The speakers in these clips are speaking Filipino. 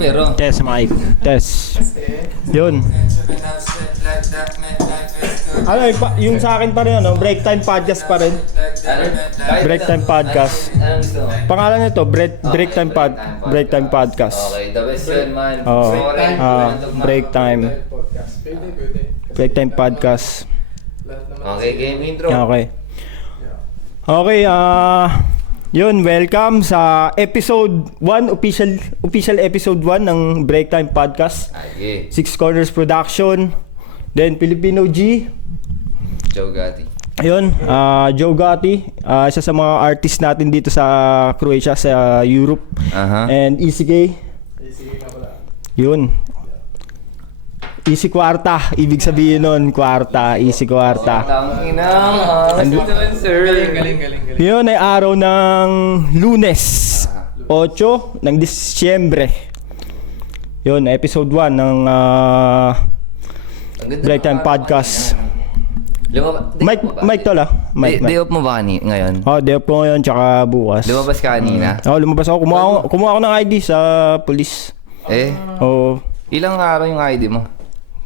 Pero Test mic. Test. Yun. Ano, yung sa akin pa rin, ano, Break Time Podcast pa rin. Break Time Podcast. Anong gusto mo? Pangalan nito, Break Time Podcast. Okay, the best yun man. Oo. Sorry. Break Time. Break Time Podcast. Okay, game intro. Okay. Okay, yun, welcome sa episode 1, official episode 1 ng Break Time Podcast. Okay. Six Corners Production. Then Filipino G. Joe Gatti. Ayun, Joe Gatti, isa sa mga artist natin dito sa Croatia, sa Europe. And ECK. Yun. Easy Kwarta, ibig sabihin nun, Kwarta, Easy Kwarta. Tanginang, sir. Galing. Yun ay araw ng Lunes, 8 ng Disyembre. Yun, episode 1 ng Break Time Podcast. Mike to la. Day off mo ba ngayon? Oh, day off ko ngayon tsaka bukas. Lumabas ka kanina? Lumabas ako. Kumuha ako ng ID sa pulis. Oo. Ilang araw yung ID mo?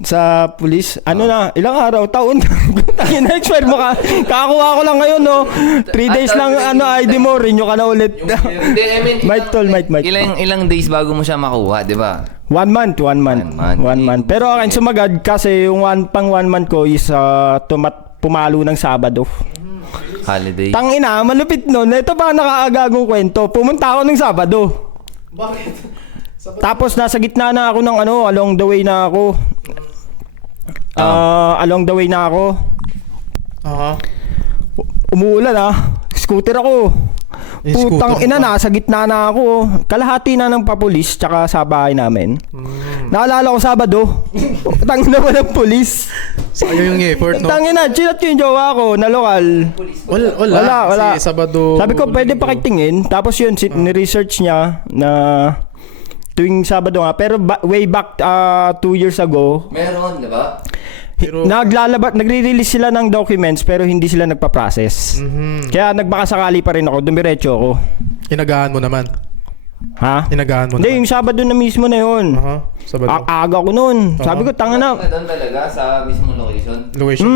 Sa pulis, ilang araw, taon. Tangin na, expire mo ka. Kakakuha ko lang ngayon, no. 3 days lang, ID mo, renew ka na ulit. Mike. Ilang days bago mo siya makuha, di ba? 1 month. Pero akin sumagad kasi yung 1 month ko is pumalo ng Sabado. Holiday. Tangina, malupit nun. Ito pa nakaagagong kwento. Pumunta ako ng Sabado. Bakit? Tapos nasa gitna na ako ng along the way na ako. Umuulan Scooter ako. Putang ina, nasa gitna na ako. Kalahati na ng papulis tsaka sa bahay namin. Naalala ko Sabado. Tangina naman ng pulis. Sayang yung effort, no? Tangina, chinat ko yung jowa ko na lokal. Wala. Si Sabado. Sabi ko pwede pakitingin. Tapos yun, ni-research niya na tuwing Sabado nga. Pero way back 2 years ago, Meron, di ba? nagre-release sila ng documents pero hindi sila nagpa-process. Kaya nagbakasakali pa rin ako, dumiretso ako. Inagaan mo naman. Ha? Inagaan mo Hindi, naman. yung Sabado na mismo na yun. Sabado. Aga ko nun. Sabi ko, tanga na. Doon talaga sa mismo location? Location.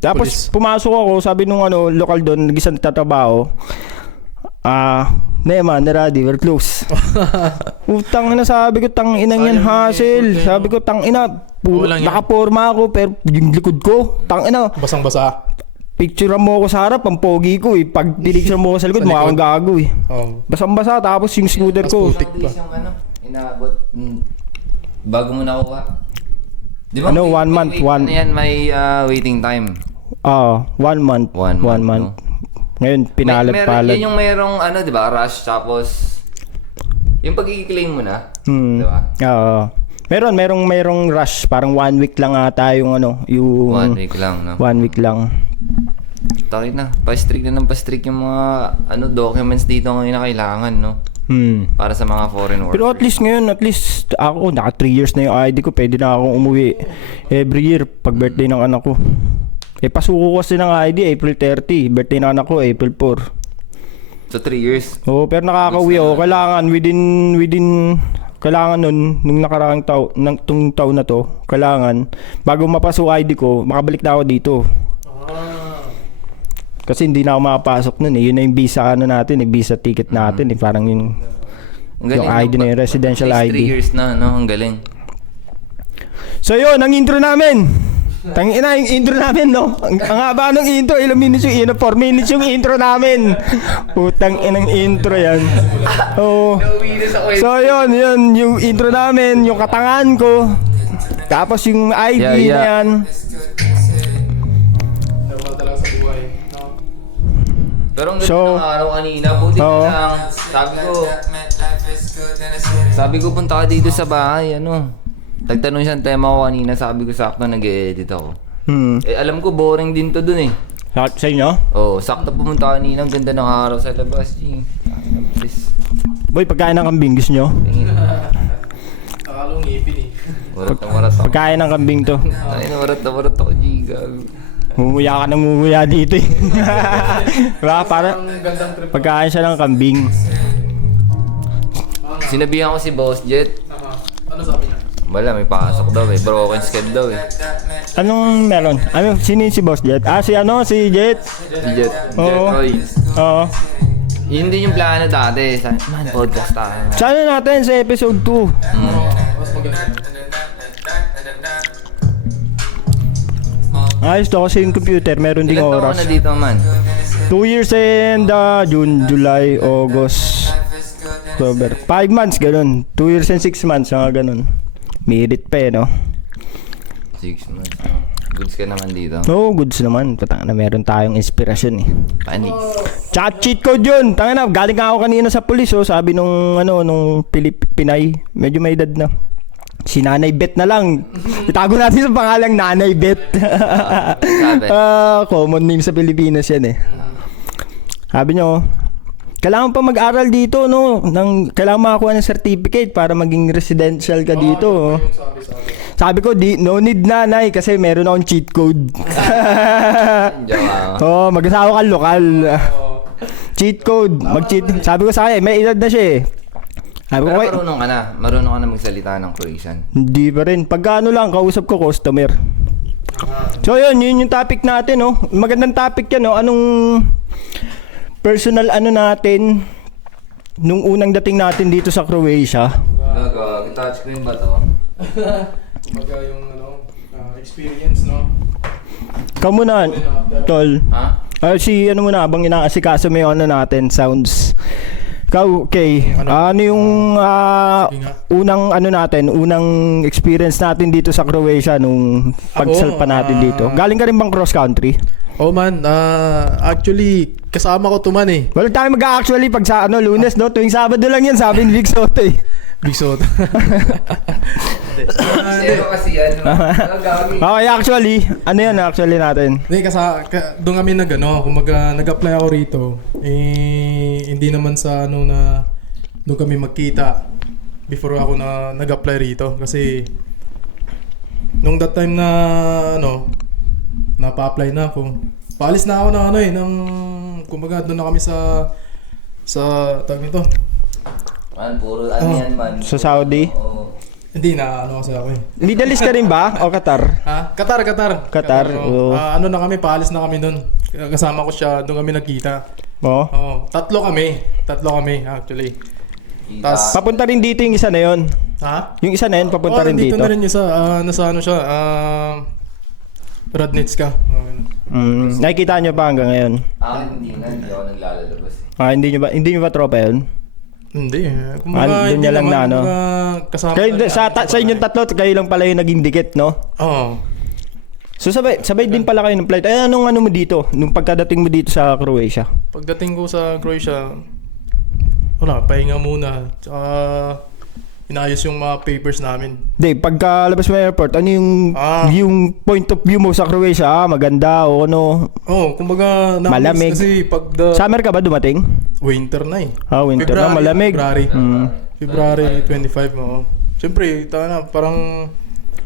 Tapos pumasok ako, sabi nung lokal doon, nag-isang tatrabaho. Neman, ready, we're close. Utang na, sabi ko, tang inang yan hassle. Sabi ko, tang ina, nakaporma ako, pero yung likod ko, tang ina. Basang-basa. Picture mo ako sa harap, ang pogi ko eh. Pag pinicture mo ako sa likod, mukha kang gago eh. Basang-basa, tapos yung scooter ko. putik pa. Yung inaabot, bago mo nakuha. Di ba? 1 month. May waiting time. 1 month. 1 month. Ngayon, pinalat-palat. Yan yung mayroong di ba, rush, tapos yung pag-i-claim mo na, di ba? Oo. Merong rush, parang 1 week lang ata yung yung 1 week lang, no? 1 week lang. Takit na, pa-strict yung mga documents dito ngayon na kailangan, no? Para sa mga foreign workers. Pero at least ako, naka 3 years na yung ID ko, pwede na akong umuwi every year pag birthday ng anak ko. Pasuko ko kasi ng ID April 30, birthday ng anak ko April 4. So 3 years. Oo, pero nakakauwi ako. Kailangan within kailangan nung nakaraang taon na to, kailangan bago mapaso ID ko, makabalik na ako dito. Kasi hindi na ako makapasok nun eh. Yun na yung visa natin, visa ticket natin eh. Parang yung ID na yung residential ID. 3 years na, no? Ang galing. So yun, ang intro namin. Tangina yung intro namin, no? Ang haba ng intro, ilang minutes yung intro? 4 minutes yung intro namin. Putang inang intro yan. So yun yung intro namin, yung katangan ko. Tapos yung ID na yan. Pero ang ganda ng araw kanina, buti na lang. Sabi ko punta ka dito sa bahay, Nagtanong siyang tema ko kanina, sabi ko sakto nag-e-edit ako. Alam ko boring din to dun eh. Sa inyo? Oo, sakto pumunta kanina, ang ganda ng araw sa labas. Please. Boy, pagkain ng kambing, gusto nyo? Akalong ngipin eh. Warat ako. Pagkain ng kambing to. Warat ako, Giga. Mumuya ka ng mumuya dito eh. Diba? Para pagkain siya ng kambing. Sinabihan ko si Boss Jet. Ano sabi niya? Wala, may pasok daw eh. Broken sked daw eh. Anong meron? Ano, sino yung si Boss Jet? Si Jet. Si Jet Oo. Roy. Oo. Yun din yung plano dati. Man, podcast tayo. Sana natin sa episode 2. Mas maganda. Ayos to kasi yung computer, meron ding Ilan taon oras. na dito man? 2 years and June, July, August, October. 5 months, ganun. 2 years and 6 months, mga ganun. Mirit pa no? 6 months. Goods ka naman dito. Oo, goods naman. Patang na meron tayong inspirasyon eh. Panis. Tsaka cheat code yun. Tanga na, galing nga ako kanina sa pulis sabi nung Pinay, medyo may edad na. Si Nanay Bet na lang. Itago natin sa pangalang Nanay Bet. Sabi. Common name sa Pilipinas yan eh. Sabi nyo, kailangan pa mag-aral dito, no? Kailangan makakuha ng certificate para maging residential ka dito. Sabi ko, no need nanay kasi meron akong cheat code. Mag-asawa ka lokal. Cheat code, mag-cheat. Sabi ko sa kanya, may edad na siya eh. Sabi ko, Pero marunong ka na. Marunong ka na magsalita ng Croatian. hindi pa rin. Pagka lang, kausap ko customer. So yun yung topic natin, no? Magandang topic yan, no? Anong personal natin nung unang dating natin dito sa Croatia? Gago, touchscreen ba to? Kumbaga yung experience, no? Ikaw muna, tol. Ha? Muna, habang inaasikaso mo yung natin, sounds. Ikaw, okay. Ano yung unang experience natin dito sa Croatia nung pagsalpa natin dito? Galing ka rin bang cross country? Oh man, actually, kasama ko to man eh. Wala tayo mag-actually pag sa Lunes, no? Tuwing Sabado lang yan, sabi ni Vic Soto eh. Big Soto. Zero kasi yan. Okay, actually, ano yan actually natin? Hindi, doon kami kumbaga nag-apply ako rito. Hindi naman sa doon kami magkita before ako nag-apply rito. Kasi, nung that time napa-apply na ako. Paalis na ako kumbaga doon na kami sa tawag nito. Man, puro yan man. Sa Saudi? Oo. Hindi na kasi ako eh. Middle East ka rin ba? O Qatar? Ha? Qatar. Qatar, oo. Na kami, paalis na kami doon. Kasama ko siya, doon kami nagkita. Oo. Tatlo kami actually. Tas, Papunta rin dito yung isa na yun. ha? Yung isa na yun, papunta rin dito. na rin yung nasa siya, Radnitska. Nakikita nyo pa hanggang ngayon? Hindi ako naglalabas eh. Hindi nyo ba tropa yun? Hindi. Doon niya lang na kasama Kayo, sa inyong tatlo, kayo lang pala yung naging dikit, no? Oo. So sabay din pala kayo ng flight. Anong mo dito? Nung pagkadating mo dito sa Croatia? Pagdating ko sa Croatia, wala, pahinga muna. Tsaka, inayos yung mga papers namin. Hindi, pagkalabas mo ng airport, ano yung point of view mo sa Croatia? Maganda o ano? Kumbaga, Malamig. Kasi Summer ka ba dumating? winter na eh. Winter na, malamig. February 25 mo. Siyempre, parang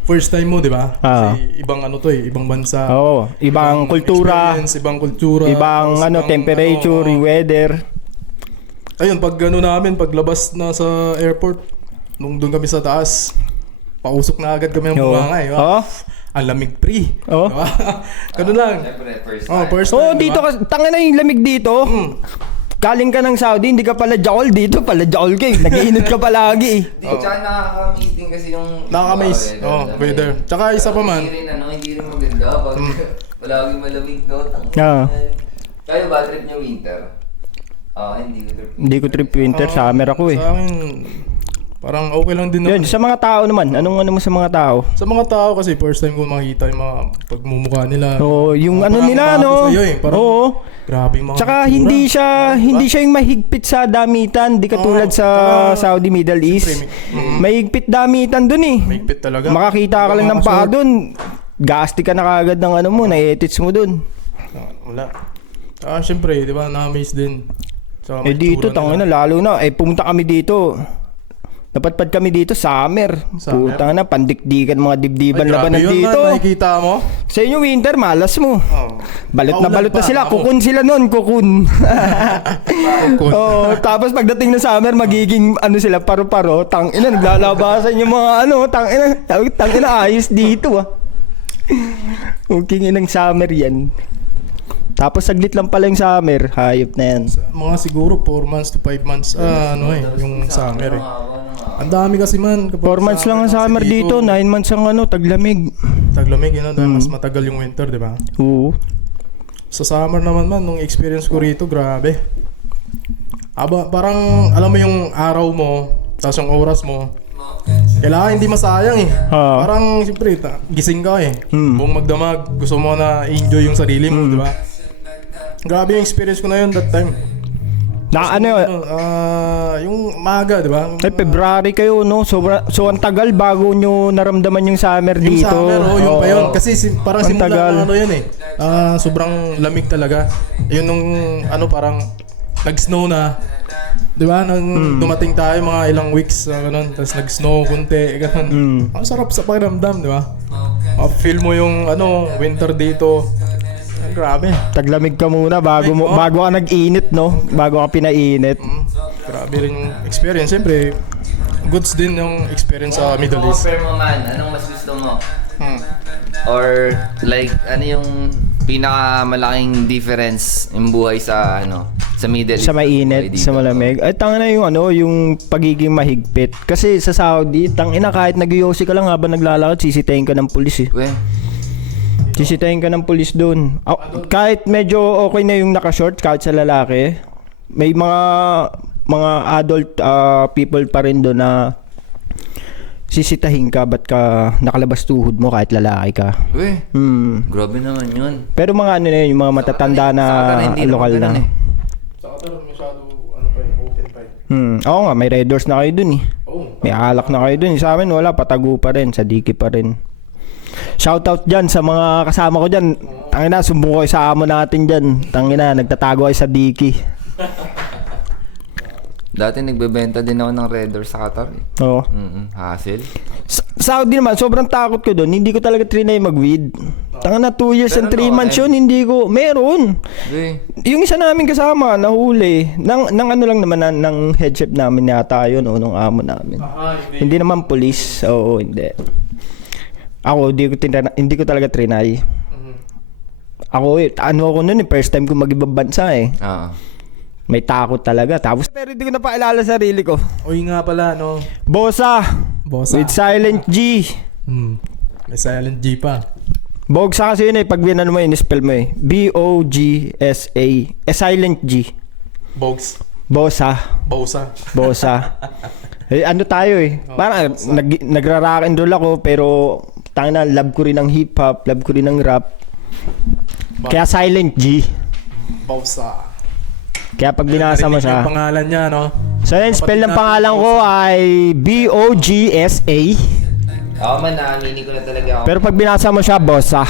first time mo, di ba? Kasi ibang ibang bansa. Ibang kultura. Ibang kultura. Ibang temperature, yung weather. Ayun, paglabas na sa airport, nung doon kami sa taas, pausok na agad kami ng bunganga eh. Ang lamig pre. Diba? Ganun lang. Siyempre, first time. Dito ka, tanga na yung lamig dito. Galing ka ng Saudi, hindi ka pala jaol dito, pala jaol ka eh. Nag-iinit ka palagi. Tsaka nakaka-amaze din kasi yung Nakaka-amaze. Weather. Tsaka isa pa man. Hindi rin maganda pag palaging malamig doon. Kayo ba trip niyo winter? Hindi ko trip winter, summer ako eh. Sa akin, parang okay lang din naman. Yun, sa mga tao naman, anong mo sa mga tao? Sa mga tao kasi first time ko makita yung mga pagmumukha nila. Yung Parang nila, no? sa'yo eh. Parang, grabe yung mga Tsaka kultura. hindi siya yung mahigpit sa damitan, di katulad sa Saudi, Middle East. Mahigpit damitan dun eh. Mahigpit talaga. Makakita ka lang ng paa dun, gasti ka na kagad ng na-edits mo dun. Wala. Siyempre, di ba, na-amaze din. Dito, tangina, lalo na. Pumunta kami dito. Napadpad kami dito, summer. Summer? Putang na, pandikdikan mga dibdiban Ay, grabe labanan yun, dito. man. Nakikita mo? Sa inyo winter, malas mo. Oh. Balot na Maulan balot na pa, sila. ako. Kukun sila nun, kukun. Kukun. Oh, tapos pagdating ng summer, magiging ano sila, paro-paro. Tangina, naglalabasan yung mga tangina, ayos dito ah. Okay, inang summer yan. Tapos saglit lang pala yung summer, hayop na yan. Mga siguro 4 months to 5 months, yung summer eh. Ang dami kasi man. 4 months lang ang summer dito, 9 months ang taglamig. Taglamig, dahil mas matagal yung winter, di ba? Oo. Sa summer naman nung experience ko rito, grabe. Parang, alam mo yung araw mo, tapos yung oras mo, kailangan hindi masayang eh. Parang, siyempre, gising ka eh. Buong magdamag, gusto mo na enjoy yung sarili mo, di ba? Grabe yung experience ko na yun that time. Na ano Yung maga, di ba? ay February kayo no, so ang tagal bago nyo naramdaman yung summer Yung dito. summer, yung pa yun. Kasi parang Ang simula tagal. ng yan eh. Sobrang lamig talaga. Yun nung parang nag-snow na. Di ba? Nang dumating tayo mga ilang weeks, ganun. Tapos nag-snow kunti, ganun. Ang sarap sa pakiramdam, di ba? Feel mo yung winter dito. Grabe. Taglamig ka muna bago ka nag-init no, bago ka pinainit. Grabe rin yung experience. Siyempre, goods din yung experience sa Middle East. Compare mo man, anong mas gusto mo? Or like, ano yung pinakamalaking difference yung buhay sa sa Middle East? Sa mainit, sa malamig. Ay tangina yung yung pagiging mahigpit. Kasi sa Saudi, tangina kahit nag-yosi ka lang habang naglalakad, sisitayin ka ng pulis eh. We, Sisitayin ka ng pulis doon. Kahit medyo okay na yung naka-short, kahit sa lalaki, may mga adult people pa rin doon na sisitahin ka, ba't ka nakalabas tuhod mo kahit lalaki ka. we, grabe naman yun. Pero mga na yun, yung mga matatanda na lokal na. Sa Qatar, masyado open pa Oo nga, may red doors na kayo dun eh. May alak na kayo dun. Sa amin wala, patago pa rin, sa diki pa rin. Shoutout dyan sa mga kasama ko dyan. Tangina, sumbong kayo sa amo natin dyan. Tangina, nagtatago kayo sa diki. Dati nagbebenta din ako ng Red Door sa Qatar eh. Oo. Hassle. Saudi naman, sobrang takot ko doon. Hindi ko talaga trinay mag-weed. Tangina, 2 years and 3 Pero months yun, hindi ko. Meron. We, Yung isa namin kasama, nahuli. Nang lang naman, ng head chef namin yata yun, o nung amo namin. Hindi naman police. Oo, hindi. Ako, hindi ko talaga trinay. Ako, ako nun first time ko mag-ibang bansa eh. May takot talaga. Tapos, pero hindi ko na paalala sarili ko. Uy nga pala, Bosa. Bosa. With silent G. May silent G pa. Bogsa kasi yun eh. Pag binano mo yun, spell mo eh. B-O-G-S-A. Silent G. Bogs. Bosa. Bosa. Bosa. Ano tayo eh. Parang nagra-rock and roll ako pero tangina, love ko rin ng hip hop, love ko rin ng rap. Kaya silent G. Bosa. Kaya pag binasa mo siya. Yung pangalan niya, So yun, spell ng pangalan ko ay B-O-G-S-A. ako man, naaminin ko na talaga ako. Pero pag binasa mo siya, Bosa.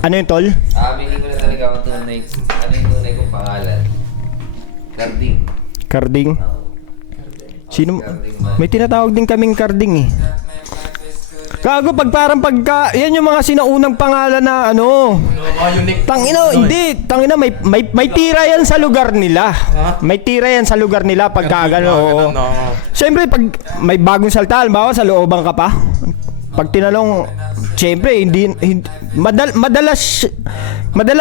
Ano yun, tol? Aaminin ko na talaga ako tunay. Ano yung tunay kong pangalan? Carding. Carding. Sino? May tinatawag din kaming Carding eh. Kago pagka yan yung mga sinaunang pangalan na Unique. Tangina, hindi. Tangina, may tira yan sa lugar nila. May tira yan sa lugar nila pagka gano'n. Siyempre, pag may bagong salta, halimbawa sa looban ka pa, pag tinanong, siyempre, madalas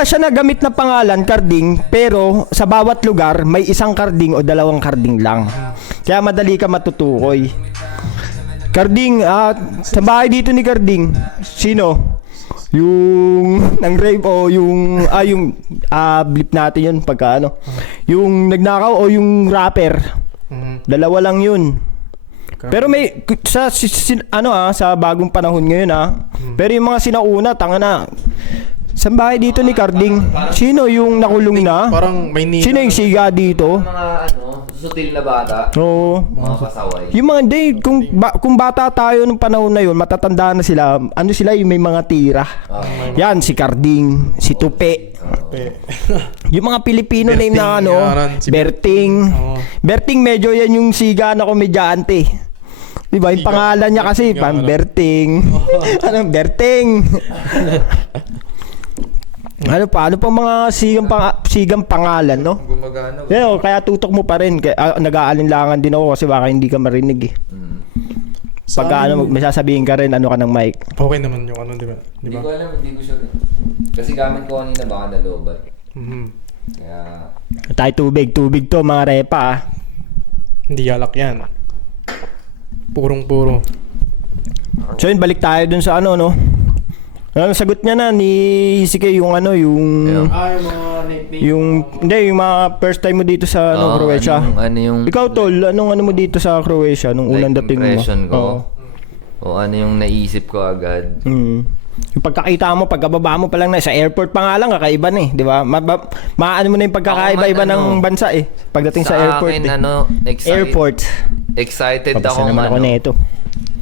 siya na gamit na pangalan, Carding, pero sa bawat lugar, may isang Carding o dalawang Carding lang. Kaya madali ka matutukoy. Carding, sa bahay dito ni Carding, sino? Yung nang rape o yung blip natin yun pagka yung nagnakaw o yung rapper. Dalawa lang yun. Pero may sa bagong panahon ngayon pero yung mga sinauna tanga sa bahay dito ni Carding, sino yung nakulong na? Parang may nina. Sino yung siga dito? Mga sutil na bata. Oo. Mga pasaway. Yung mga kung bata tayo nung panahon na yun, matatanda na sila. Sila yung may mga tira. Yan, si Carding, si Tupe. Yung mga Pilipino name na Berting, ano, Yaran, si Berting. Oo. Berting medyo yan yung siga na komedyante. Di ba? Yung Siga. pangalan niya kasi, Berting, pang Yaran. Berting. Ano, Berting. Ano pa mga sigang pangalan, no? Gumagana. Yan, kaya tutok mo pa rin. Kaya, nag-aalinlangan din ako kasi baka hindi ka marinig eh. Sa Pag ano, amin, may sasabihin ka rin, ano ka ng mic. okay naman yung ano, di ba? Di Hindi ba? ko alam, hindi ko sure. Kasi gamit ko kanina baka nalobat. Mhm. Kaya, Tayo tubig to mga repa ah. Hindi alak yan. Purong-puro. So yun, balik tayo dun sa ano, no? Ang sagot niya na ni Isike yung ano, yung... Ayun. Yung mga nickname. Hindi, yung mga first time mo dito sa ano, Croatia. Ano yung Ikaw, Tol, anong ano mo dito sa Croatia nung unang dating mo? impression ko. Oo. O ano yung naisip ko agad. Yung pagkakita mo, pagkababa mo pa lang na sa airport pa nga lang, kakaiba na eh, di ba? Maano mo na yung pagkakaiba-iba Ako man, ng ano, bansa eh. Pagdating sa airport akin, eh. excited Papasa ako naman ako nito.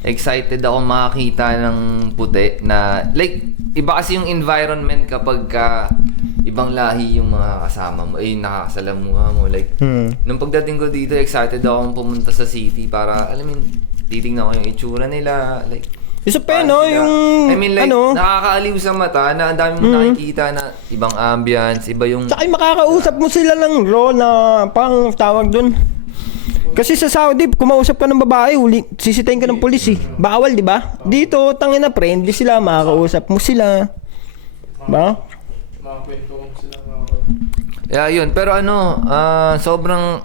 excited ako makakita ng puti na like iba kasi yung environment kapag ibang lahi yung mga kasama mo nakakasalamuha mo like nung pagdating ko dito excited ako pumunta sa city para alam mo titingnan ko yung itsura nila like Isa pa paano no, sila- yung I mean like ano, nakakaaliw sa mata na ang dami mo nakikita na ibang ambience iba yung tsaka yung makakausap mo sila ng raw na pang tawag dun. Kasi sa Saudi, kumausap ka ng babae, sisitayin ka ng pulis eh. Bawal, di ba? Dito, tangina friendly sila, makakausap mo sila. Ba? Mga kwento sila Yeah, yun. Pero sobrang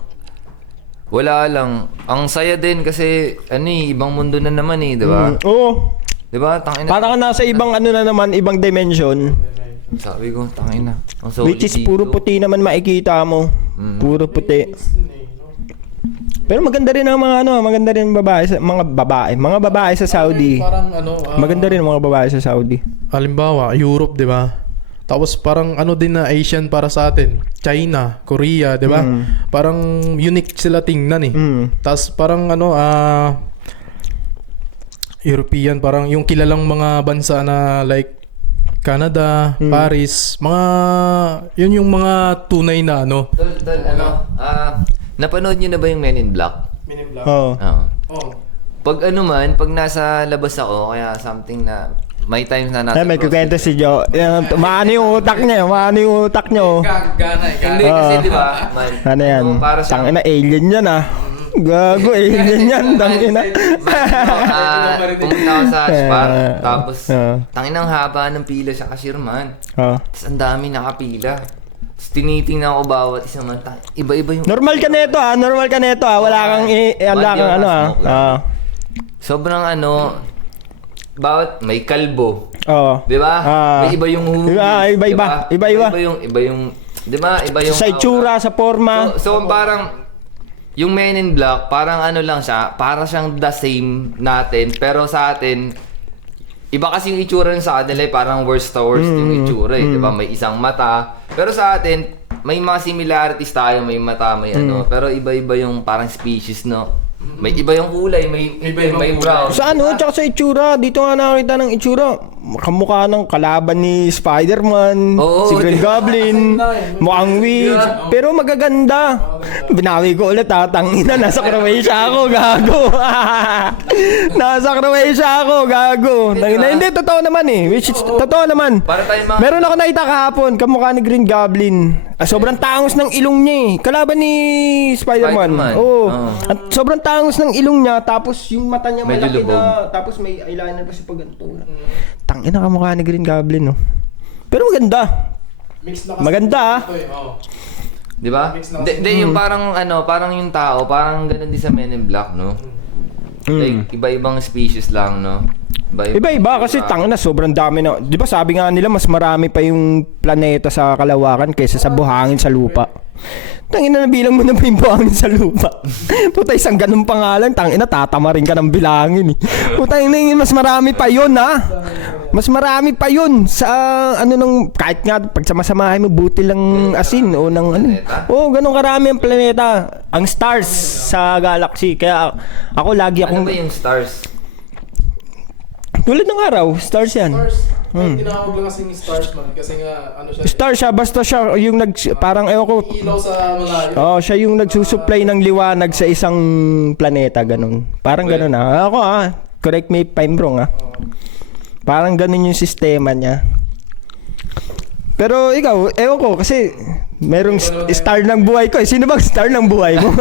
wala lang. Ang saya din kasi ibang mundo na naman di ba? Oo. Di ba? Tangina. Para ka nasa ibang ano na naman, ibang dimension. Sabi ko, tangina. Ang solid Which is dito. puro puti naman makikita mo. Puro puti. Pero maganda rin ang mga maganda rin ang mga babae sa Saudi. Parang Maganda rin ang mga babae sa Saudi. halimbawa, Europe, di ba? Tapos parang din na Asian para sa atin. China, Korea, di ba? Parang unique sila tingnan eh. Tapos parang European, parang yung kilalang mga bansa na like Canada, Paris, yun yung mga tunay na Tol, napanood nyo na ba yung Men in Black? Minimla. Oo. Oo. Oh. Pag pag nasa labas ako, kaya something na may times na nasa May CrossFit. kukwento si Joe. Maano yung utak niya? Hindi kasi di ba? Ano yan? Para sa Tangina, alien yan ah. Gago, alien yan. Tangina. pumunta ako sa spa, tapos Ah. tanginang haba ng pila sa cashier man. Ah. Tapos ang dami nakapila. Tapos tinitingnan ko bawat isa man. Iba-iba yung... Normal ka neto ah. Wala kang smoke lang. Ah. Sobrang bawat may kalbo. Oo. Di ba? Ah. May iba yung hugis. Iba-iba. Iba-iba. Iba yung... Di ba? Iba yung... Sa itsura, sa forma. So parang... Yung Men in Black, parang lang siya. Para siyang the same natin. Pero sa atin... Iba kasi yung itsura sa kanila parang worst to worst yung itsura di ba? May isang mata. Pero sa atin, may mga similarities tayo, may mata, may pero iba-iba yung parang species, no? May iba yung kulay, may brown. Sa tsaka sa itsura. Dito nga nakakita ng itsura. Kamukha ng kalaban ni Spider-Man, Oo, si Green di ba? Goblin, mukhang witch. Pero magaganda. Binawi ko ulit tangina. Nasa Croatia ako, gago. Nasa Croatia ako, gago. Hindi, totoo naman eh. Which is, totoo naman. Para tayo mga... Meron ako nakita kahapon, kamukha ni Green Goblin. Sobrang tangos ng ilong niya eh. Kalaban ni Spider-Man. Spider-Man. Oo. Oo. At sobrang tangos ng ilong niya, tapos yung mata niya Medyo malaki lubog. na, tapos may eyeliner pa sa pagganto. Tangina kamukha ni Green Goblin, no. Pero maganda. Mix na kasi Maganda, ah. ito eh. Oh. Di ba? Mix na Hindi, yung parang yung tao, parang ganun din sa Men in Black, no? Like, iba-ibang species lang, no? Iba-iba kasi tangina sobrang dami na. 'Di ba sabi nga nila mas marami pa yung planeta sa kalawakan kaysa sa buhangin sa lupa. Tangina na bilang mo na pa yung buhangin sa lupa. Puta isang ganung pangalan, tangina tatama rin ka ng bilangin eh. Puta ina mas marami pa 'yon ha. Mas marami pa 'yon sa kahit nga pag samasamahin mo butil lang asin o ng ganun karami ang planeta, ang stars sa galaxy. Kaya ako lagi Ano akong ba yung stars? tulad ng araw, stars yan. Tinawag lang kasing stars man kasi nga ano siya. Star siya, basta siya yung parang ewan ko, Ilaw sa malayo. oh, siya yung nagsusupply ng liwanag sa isang planeta, ganun. Parang ganun Ako correct me if I'm wrong Parang ganun yung sistema niya. Pero ikaw, ewan ko kasi merong star ng buhay ko. Sino bang star ng buhay mo?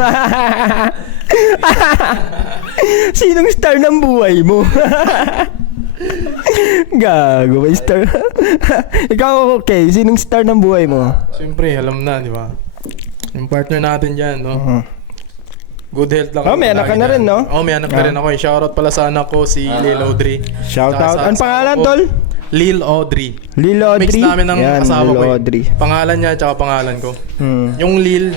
Sinong star ng buhay mo? Gago, may star. Ikaw, okay, sinong star ng buhay mo? Siyempre, alam na, di ba? Yung partner natin dyan, no? Good health lang. May anak ka na rin, no? May anak na rin ako. Shoutout pala sa anak ko, si Lil Audrey. Shoutout. Tsaka Anong sa pangalan, asawa ko, tol? Lil Audrey. Lil Audrey? Mix namin ng Yan, asawa Lil ko. Audrey. Pangalan niya, tsaka pangalan ko. Yung Lil,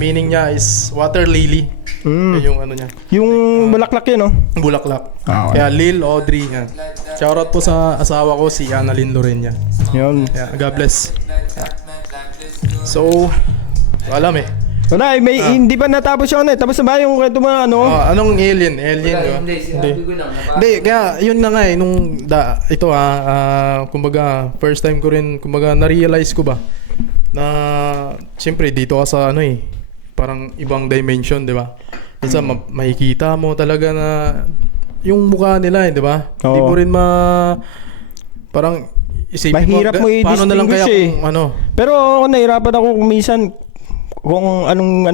meaning niya is water lily. Yun yung ano niya. Yung bulaklak yun, no? Bulaklak. Okay. Kaya Lil Audrey. Yan. Shoutout po sa asawa ko, si Annalyn Lorena. Yun. Yeah, God bless. So, alam Wala, hindi pa natapos yun Tapos na ba yung kwento mo anong alien? Alien, di ba? Hindi, sinabi ko lang. Hindi, kaya yun na nga ito kumbaga, first time ko rin, kumbaga, na-realize ko ba, na, siyempre, dito ka sa, parang ibang dimension, di ba? Minsan, makikita mo talaga na, yung mukha nila, di ba? Hindi mo rin parang, isipin mahirap mo paano na lang kaya i-distinguish kung Pero ako nahirapan ako kung minsan kung anong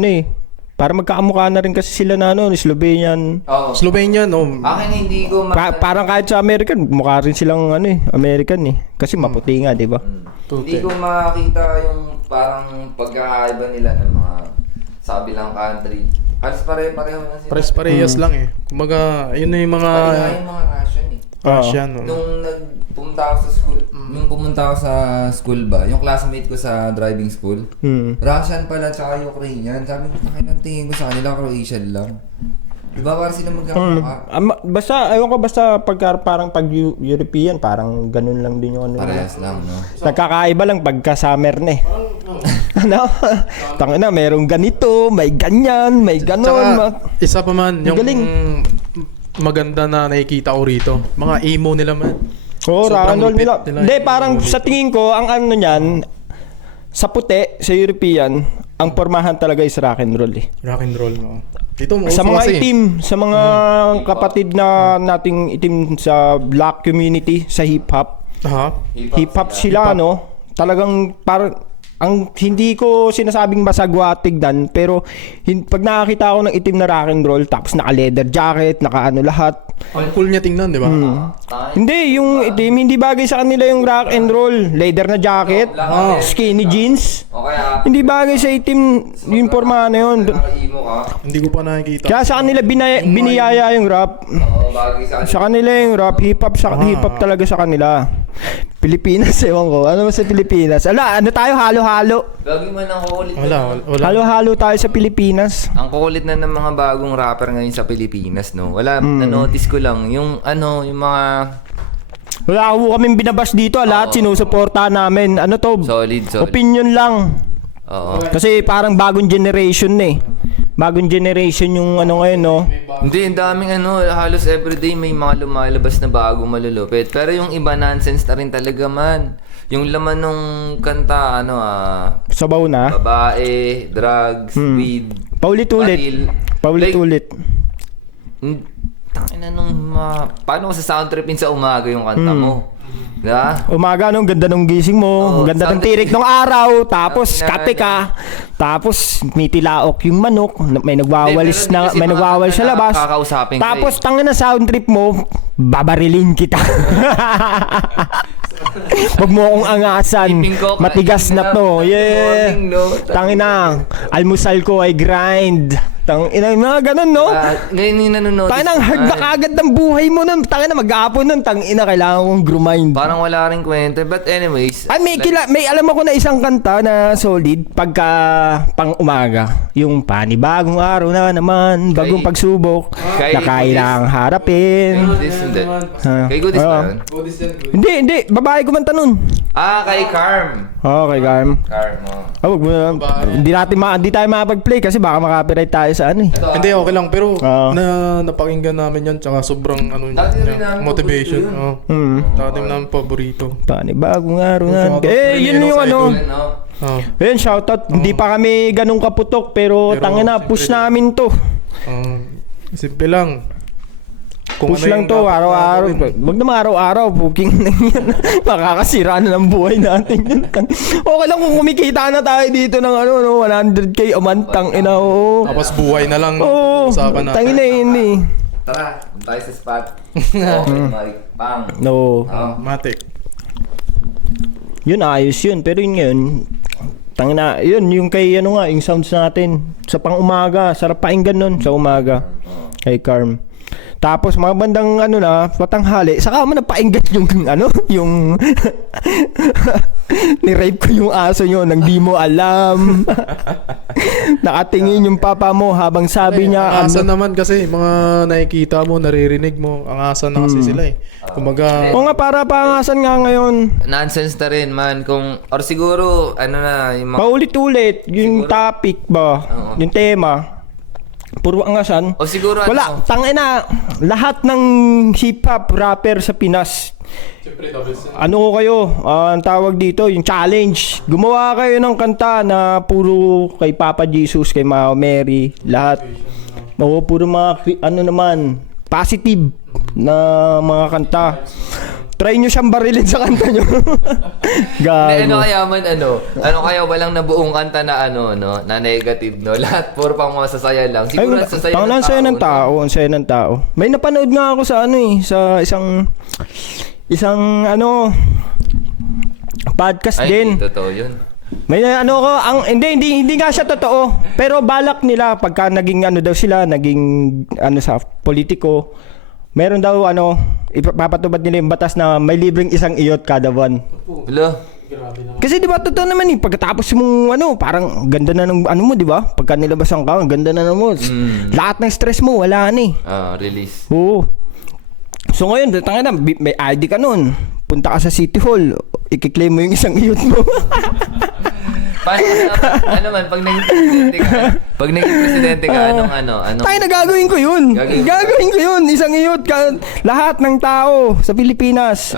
para magkakamukha na rin kasi sila na Slovenian. Oo. Slovenian, Akin hindi ko Parang kahit sa American, mukha rin silang American Kasi maputi nga, di ba? Hindi ko makita yung parang pagkakaiba nila ng mga sa kabilang country. Halos pare-pareho na sila. Pares-parehas lang Kumbaga, yun na yung mga Pareho yung mga Russian Russian. Nung pumunta ako sa school, nung pumunta ako sa school ba, yung classmate ko sa driving school, Russian pala tsaka Ukrainian. Sabi ko, tingin ko sa kanila, Croatian lang. Diba parang sila magkakamukha? Basta, ewan ko basta parang pag European, parang ganun lang din yung Parehas lang, no? Nagkakaiba lang pagka summer na Tangina, merong ganito, may ganyan, may ganon. Tsaka, isa pa man, yung galing. maganda na nakikita ko rito. Mga emo nila man. Oo, rock and roll nila. lupit Hindi, parang sa tingin ko, ang ano niyan, sa puti, sa European, ang pormahan talaga is rock and roll Rock and roll, no? Dito mo Sa mga itim, sa mga kapatid na nating itim sa black community, sa hip-hop. Hip-hop sila, talagang parang ang hindi ko sinasabing basagwatig dan, pero pag nakakita ako ng itim na rock and roll tapos naka leather jacket, naka lahat. Ang cool niya tingnan, di ba? Hindi, yung itim hindi bagay sa kanila yung rock and roll, leather na jacket, skinny jeans. Hindi bagay sa itim yung porma na yun. Naka-emo ka. Hindi ko pa nakikita. Kaya sa kanila biniyaya yung rap. Oo, bagay sa Sa kanila yung rap, hip-hop talaga sa kanila. Pilipinas, ewan ko. Ano ba sa Pilipinas? Ano tayo, halo-halo. Gagi man ang kukulit Wala. Halo-halo tayo sa Pilipinas. Ang kukulit na ng mga bagong rapper ngayon sa Pilipinas, no? Wala, na-notice ko lang. Yung mga... Wala ako kaming binabas dito. Lahat sinusuporta namin. Ano to? Solid. Opinion lang. Oo. Kasi parang bagong generation Bagong generation yung ngayon, no? Hindi, ang daming halos everyday may mga lumalabas na bagong malulupit. Pero yung iba nonsense na rin talaga man. Yung laman nung kanta, Sabaw na. babae, drugs, weed, Paulit-ulit. Paulit-ulit. Tangina paano ko sa sound tripin sa umaga yung kanta mo? Diba? Umaga ganda nung gising mo, ganda ng tirik ng araw, tapos kate ka, tapos may tilaok yung manok, may nagwawalis na, may nagwawalis sa labas. Tapos tangin na sound trip mo, babarilin kita. Wag mo akong angasan. Matigas na to. Yeah. Tangin na. Almusal ko ay grind. Tangina, mga ganun, no? Ngayon yung nanonood. Tangina, hard na kagad ng buhay mo nun. Tangina, mag-aapon nun. Tangina, kailangan kong grind. Parang wala rin kwento. But anyways. Ay, may alam ako na isang kanta na solid pagka pang umaga. Yung panibagong araw na naman, bagong pagsubok na kailangang harapin. Kay Goodies ba yun? Hindi. Babae kumanta nun. Kay Carm. Okay, Carm. Carm, Wag mo na. Hindi tayo makapag-play kasi baka makapiright tayo sa ano eh. Ito, Hindi, okay lang. Pero Oo. napakinggan namin yan. Tsaka sobrang Dati rin yan, namin motivation. paborito Oo. Dati namin paborito. Panibagong araw na. Shoutout Eh, rin yun yun yung sa ano. idol. no? Oo. Ayun, shoutout. Hindi pa kami ganun kaputok, pero Pero, tangina, push siyempre, namin to. Simple lang. Push ano lang yung to, dapat araw-araw. gawin. Wag naman araw-araw, booking na yan. Makakasira na ng buhay natin yun. Okay lang kung kumikita na tayo dito ng ano, no, 100k a month, tangina, oo. Tapos buhay na lang. Oo, Usapan natin. tangina yun eh. Tara, punta tayo sa spot. Okay, Mike. Bang. No. Matik. Yun, ayos yun. Pero yun ngayon, tangina, yun, yung kay ano nga, yung sounds natin. Sa pang-umaga, sarap pakinggan nun sa umaga. Kay Carm. Tapos mga bandang ano na, patanghali, saka mo napainggan yung ano, yung ni-rape ko yung aso nyo nang di mo alam. Nakatingin yung papa mo habang sabi niya, Ang asa ano, naman kasi, mga nakikita mo, naririnig mo, ang asa na kasi sila eh. Kumaga, o nga para pangasan nga ngayon. Nonsense na rin man kung or siguro ano na yung mga Paulit-ulit yung topic ba, Oo. yung tema. Puro angasan. o siguro Wala, ano, tangina, lahat ng hip-hop rapper sa Pinas. Ano ko kayo, ang tawag dito, yung challenge. Gumawa kayo ng kanta na puro kay Papa Jesus, kay Mama Mary, lahat. Oo, puro mga, ano naman, positive na mga kanta. Try nyo siyang barilin sa kanta nyo. hindi, ano Gago. kaya man ano kaya walang nabuong kanta na ano no, na negative no. Lahat puro pang masasaya lang. Ay, Siguro sasaya ang saya ng tao, ang saya ng tao. May napanood nga ako sa ano eh, sa isang ano podcast Ay, din. hindi totoo yun. May ano ko, hindi nga siya totoo. Pero balak nila pagka naging ano daw sila, naging ano sa politiko, meron daw ano, ipapatubad nila yung batas na may libreng isang iyot kada buwan. Hello. Kasi di ba totoo naman eh, pagkatapos mong ano, parang ganda na ng ano mo, di ba? Pagka nilabasan ka, ang ganda na ng mo. Lahat ng stress mo, wala na eh. Release. Oo. So ngayon, tangina na, may ID ka nun. Punta ka sa City Hall, ikiklaim mo yung isang iyot mo. Ano man pag naging presidente ka? Pag naging presidente ka, ano? Tayo na gagawin ko yun. Gagawin ko yun. Isang iyot ka. Lahat ng tao sa Pilipinas.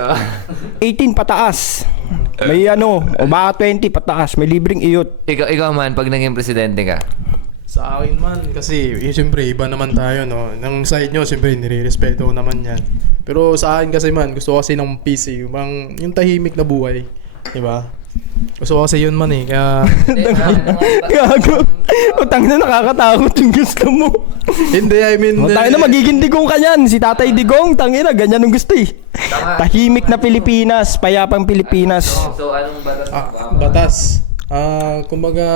18 pataas. May ano, o baka 20 pataas. May libreng iyot. Ikaw man pag naging presidente ka. sa akin man, kasi siyempre iba naman tayo, no? Nang side nyo, siyempre nire-respeto ko naman yan. Pero sa akin kasi man, gusto ko kasi ng peace, yung tahimik na buhay. Diba? Gusto ko kasi yun man eh, kaya... Gago. Utang na nakakatakot yung gusto mo. Hindi, I mean... Tayo na magiging digong ka niyan. Si Tatay Digong, tangina, ganyan ang gusto eh. Tahimik na Pilipinas, payapang Pilipinas. So, anong batas? Batas. Kumbaga...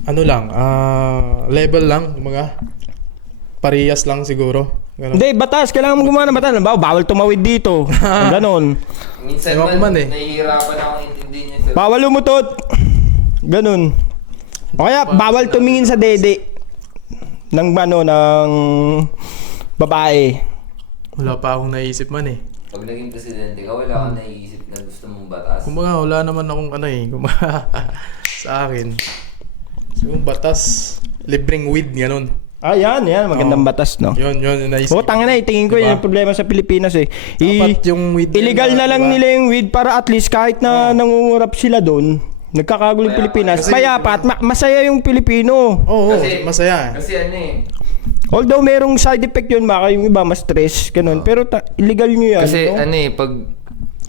Ano lang, level lang, kumbaga. Parehas lang siguro. Ganun. Hindi, batas. Kailangan mo gumawa ng batas. Bawal tumawid dito. Ganon. Minsan Ewan ko man eh. nahihirapan akong intindihin yun. Bawal umutot. Ganon. O kaya, bawal tumingin sa dede. Ng ano, ng babae. Wala pa akong naisip man eh. Pag naging presidente ka, wala kang naiisip na gusto mong batas. Kumbaga, wala naman akong ano eh. Kumbaga, sa akin. Yung batas, libreng weed, ganun. Ah, yan. Magandang batas, no? Yun, naisip. Oo, tanga na eh. Tingin ko Diba? yun yung problema sa Pilipinas eh. Dapat yung weed Illegal na lang diba? nila yung weed para at least kahit na nangungurap sila doon, nagkakagulo yung Pilipinas. Kasi- Payapa at masaya yung Pilipino. Oo, masaya. Kasi ano eh. Although merong side effect yun, baka yung iba mas stress, ganun. Pero illegal nyo yan. Kasi no? ano eh,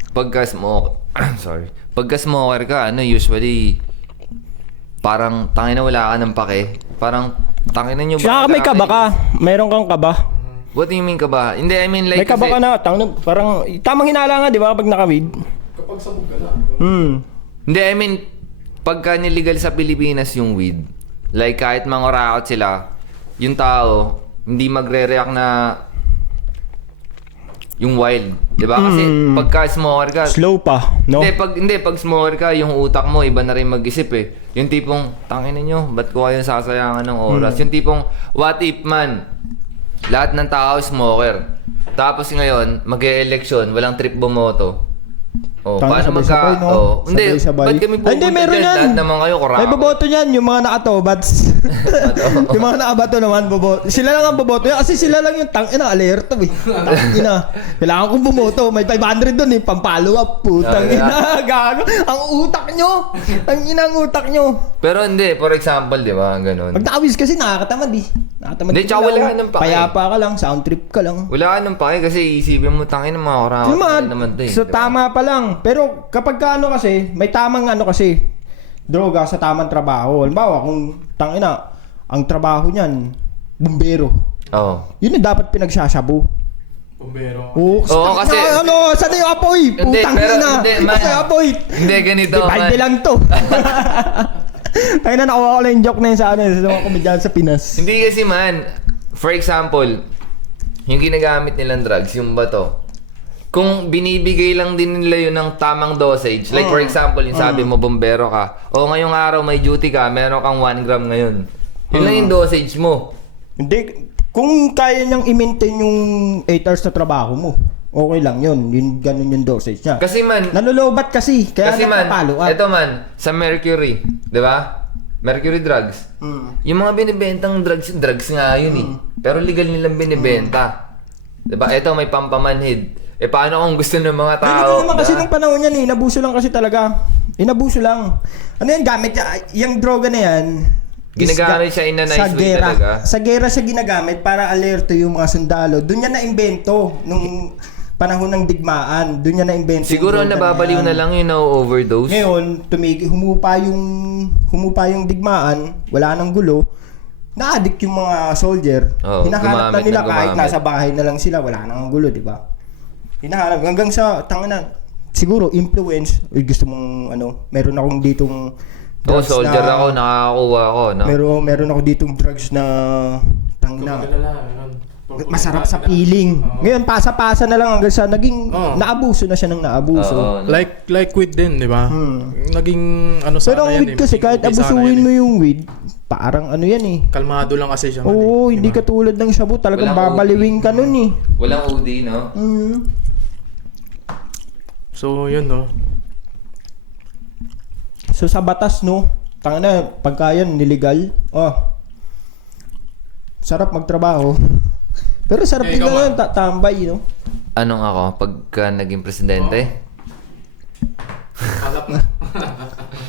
pagka smoke, sorry. Pagka smoker ka, ano usually, parang tangin na wala ka ng pake. Parang tangin na nyo Saka may kaba ka. Meron kang kaba. What do you mean kaba? Hindi, I mean like May kaba ka na. Parang tamang hinala nga, di ba? Pag nakawid. Kapag sabog ka na. Hindi, I mean, pagka niligal sa Pilipinas yung weed, like kahit mangurakot sila, yung tao, hindi magre-react na yung wild. Diba? Kasi pagka smoker ka, Slow pa, no? Hindi, pag smoker ka, yung utak mo, iba na rin mag-isip eh. Yung tipong, tangin ninyo, ba't ko kayo sasayangan ng oras? Yung tipong, what if man, lahat ng tao smoker. Tapos ngayon, mag-e-election, walang trip bumoto. Oh, Tama, paano sabay-sabay, no? Oh, hindi, Sabay-sabay. ba't kami Ay, pupunta hindi, meron dyan? yan. Lahat naman kayo, kurako. May boboto niyan, yung mga nakatobats. Yung mga nakabato naman, boboto. Sila lang ang boboto. Kasi sila lang yung tangina, alerto eh. Tangina. Kailangan kong bumoto. May 500 doon eh, pampalo up. Putang ina, gago. Ang utak nyo. Ang ina ang utak nyo. Pero hindi, for example, di ba, ganun. Pag nakawis kasi nakakatamad eh. Nakakatamad Hindi, ka tsaka lang. wala ka ng pake. Payapa ka lang, sound trip ka lang. Wala ka nang pake kasi isipin mo, tangin ng mga kurako. naman to eh. So di ba? tama pa lang. Pero kapag ka ano kasi, may tamang ano kasi, droga sa tamang trabaho. Halimbawa, kung tangina, ang trabaho niyan, bumbero. Oo. Yun yung dapat pinagsasabu. Bumbero. Oo, Oo, kasi- ano, saan yung apoy? Hindi, Putang pero ina. hindi, man. Saan yung apoy? Hindi, ganito, Di, balde man. lang to. Tayo na nakuha ko lang yung joke na yun sa ano, sa mga komedyan sa Pinas. Hindi kasi man, for example, yung ginagamit nilang drugs, yung bato, kung binibigay lang din nila yun ng tamang dosage, like for example, yung sabi mo, bombero ka, o ngayong araw may duty ka, meron kang 1 gram ngayon. Yun lang yung dosage mo. Hindi, kung kaya niyang i-maintain yung 8 hours na trabaho mo, okay lang yun. Yun, ganun yung dosage niya. Kasi man, Nanulobat kasi, kaya man, napapalo up. eto man, sa Mercury, di ba? Mercury drugs. Yung mga binibentang drugs nga yun eh. Pero legal nilang binibenta. Di ba? Eto may pampamanhid. Eh paano kung gusto ng mga tao? Ganito naman kasi diba? nung panahon yan eh, inabuso lang kasi talaga. Inabuso lang. Ano yan, gamit niya, yung droga na yan, Ginagamit siya in a nice sa way gera. talaga. Sa gera siya ginagamit para alerto yung mga sundalo. Doon niya na-invento nung panahon ng digmaan. Doon niya na-invento. Siguro yung droga nababaliw yan. na lang yung na-overdose. Ngayon, humupa yung digmaan, wala nang gulo. Na-addict yung mga soldier. Oo, Hinahanap na gumamit nila ng kahit gumamit. nasa bahay na lang sila, wala nang gulo, di ba? Hinahanap hanggang sa tanganan. Siguro influence, gusto mong ano, meron akong ditong Oo, soldier ako, nakakakuha ako, no? meron ako ditong drugs na tangina. Masarap sa feeling. Ngayon pasa-pasa na lang hanggang sa naging naabuso na siya ng naabuso. Oo, no? Like weed din, di ba? Naging ano sa Pero ang weed kasi kahit abusuin mo yung weed, parang ano yan eh. Kalmado lang kasi siya. Oo, hindi katulad ng shabu, talagang Walang babaliwing ka nun eh. Walang OD, no? So, yun no. So sa batas no, tangina pagka yan niligal, sarap magtrabaho. Pero sarap din ikaw, na tambay, no? Anong ako, pagka naging presidente?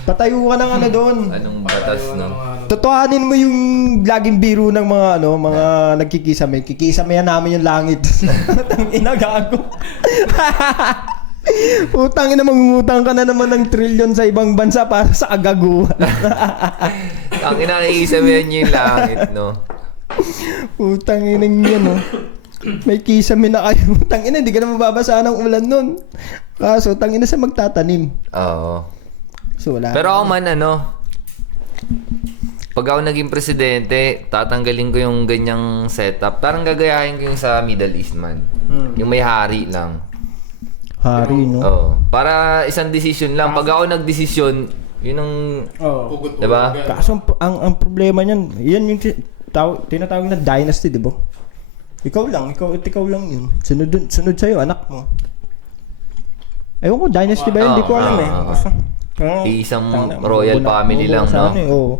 Patayo ka ng ano doon. Anong batas, no? Totohanin mo yung laging biro ng mga ano, mga nagkikisame. Kikisame yan namin yung langit. Tangina gago. Utang ina, mangungutang ka na naman ng trilyon sa ibang bansa para sa kagaguhan. Ang inakisabihan niyo yung langit, no? Utang ina yan, no? May kisame na kayo. Utang ina, hindi ka na mababasa ng ulan nun. Kaso, utang ina sa magtatanim. Oo. So, wala. Pero ako man, ano, pag ako naging presidente, tatanggalin ko yung ganyang setup. Parang gagayahin ko yung sa Middle East, man. Yung may hari lang. Hari, no? Oo. Para isang decision lang. Pag ako nagdesisyon, yun ang... Diba? Kaso, ang problema niyan, yan yung tinatawag na dynasty, di ba? Ikaw lang yun. Sunod sa'yo, anak mo. Ewan ko, dynasty ba yun? Hindi ko alam eh. Basta, Isang royal family lang, no? Oo.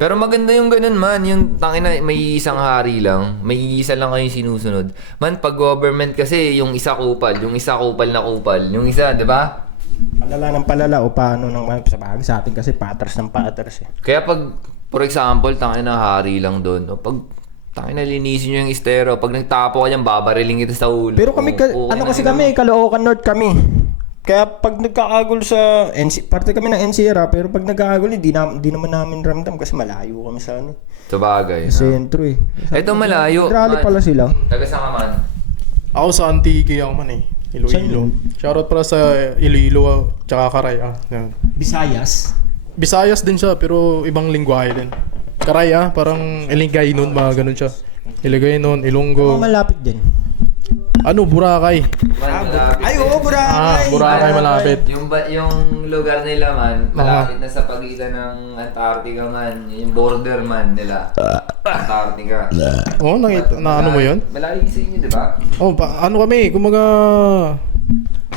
Pero maganda yung ganun, man. Yung tangina, may isang hari lang. May isa lang kayong sinusunod. Man, pag government kasi, yung isa kupal. Yung isa kupal na kupal. Yung isa, di ba? Palala ng palala o paano ng sa bagay sa atin kasi patras ng patras eh. Kaya pag, for example, tangina hari lang doon. O pag, tangina, linisin nyo yung estero. Pag nagtapo ka dyan, babariling kita sa ulo. Pero kami, ano kasi kami, Caloocan North kami. Kaya pag nagkakagul sa parte kami ng NCR pero pag nagkakagul, di naman namin ramdam kasi malayo kami sa ano. Sa bagay. Sa sentro eh. Eto malayo. Rally man. pala sila. Taga saan ka man? Ako sa Antique ako man eh. Iloilo. Shoutout pala sa Iloilo tsaka Karay. Yan. Visayas. Visayas din siya pero ibang lingwahe din. Karay parang Ilingay nun, mga ganun siya. Ilingay nun, Ilonggo. Malapit din. Ano, Boracay. Man, malapit. Ay, oo, Boracay. Boracay malapit. Yung lugar nila man, malapit na sa pagitan ng Antarctica man. Yung border man nila. Antarctica. Oo, na ano mo yun? Malayo sa inyo, di ba? Oh, ano kami, kumaga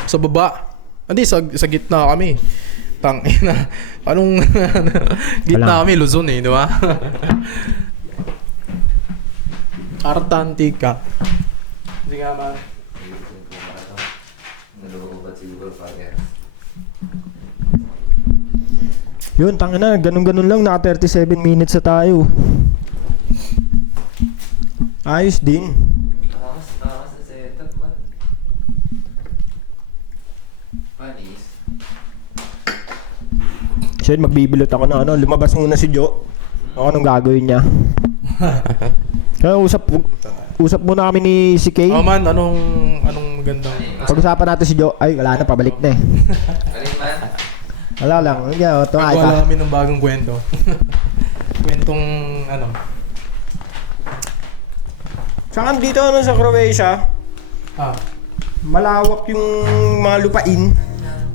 sa baba. Hindi, sa gitna kami. Tangina. Anong gitna kami, Luzon eh, di ba? Artantica. Hindi nga man. Yun, tangina, ganun-ganun lang, naka 37 minutes na tayo. Ayos din. Takas na setup, man. Panis. So yun, magbibilot ako na ano, lumabas muna si Joe. Ano anong gagawin niya. Kaya usap muna kami ni si Kay. Oh man, anong magandang... Pag-usapan natin si Joe. Ay, wala na, pabalik na eh. Galing man. Wala lang. Yan, tumakay Nagwala ka. kami ng bagong kwento. Kwentong ano. Saan dito ano, sa Croatia, Ah. malawak yung mga lupain.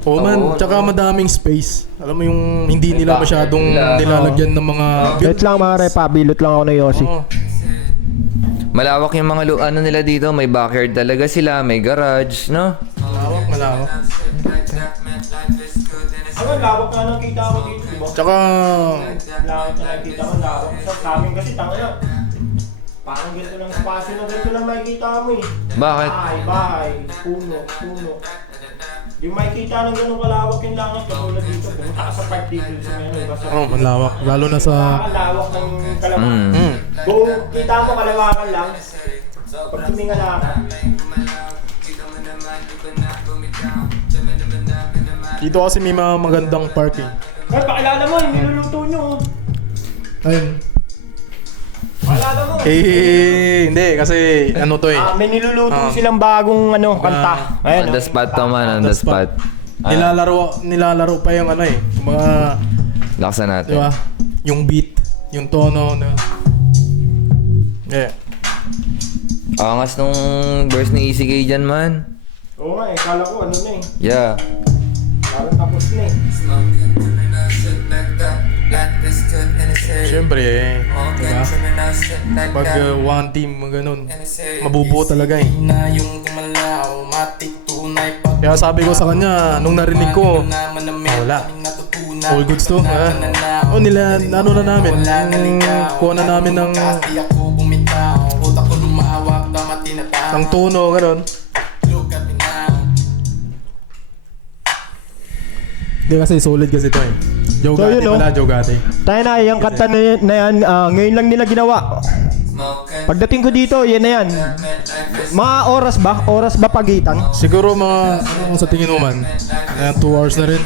Oo man, Oo, tsaka madaming space. Alam mo yung hindi nila masyadong Nila. nilalagyan ng mga... Wait lang mga repa, bilot lang ako na Yossi. Oo. Malawak yung mga ano nila dito, may backyard talaga sila, may garage, no? Malawak. Ano, lawak na nakita ko dito, diba? Tsaka... Lawak na nakita ko, lawak. Sa amin kasi, tanga na. Parang ganito lang spasyo na ganito lang makikita mo eh. Bakit? Bahay, puno. Yung makikita ng ganun kalawak yung langit, katulad dito, pumunta ka sa park dito sa ano, basta. Oh, malawak. Lalo na sa... Lawak ng kalawakan. Mm. Kung kita mo kalawakan lang, pag tumingala ka, Dito kasi may mga magandang parking. ay, pakilala mo, yung niluluto nyo. Ayun. Pakilala mo. Hindi. Kasi ano to eh. May niluluto silang bagong ano, kanta. On the spot to man, on the spot. Nilalaro pa yung ano eh. Yung mga... Laksan Di natin. ba? Yung beat. Yung tono. Yeah. Angas nung verse ni Easy K dyan, man. Oo nga eh, kala ko ano na eh. Yeah. Parang tapos na eh. Siyempre eh. Diba? Pag one team, ganun. Mabubuo talaga eh. Kaya sabi ko sa kanya, nung narinig ko, wala. All goods to. Oh, ano na namin. Kuha na namin ng tono, ganun. Hindi kasi solid kasi ito eh. Jogati yun, pala, Jogati. Tayo na, yung kanta na yan, ngayon lang nila ginawa. Pagdating ko dito, yan na yan. Mga oras ba? Oras ba pagitan? Siguro mga, ano sa tingin mo man? 2 hours na rin.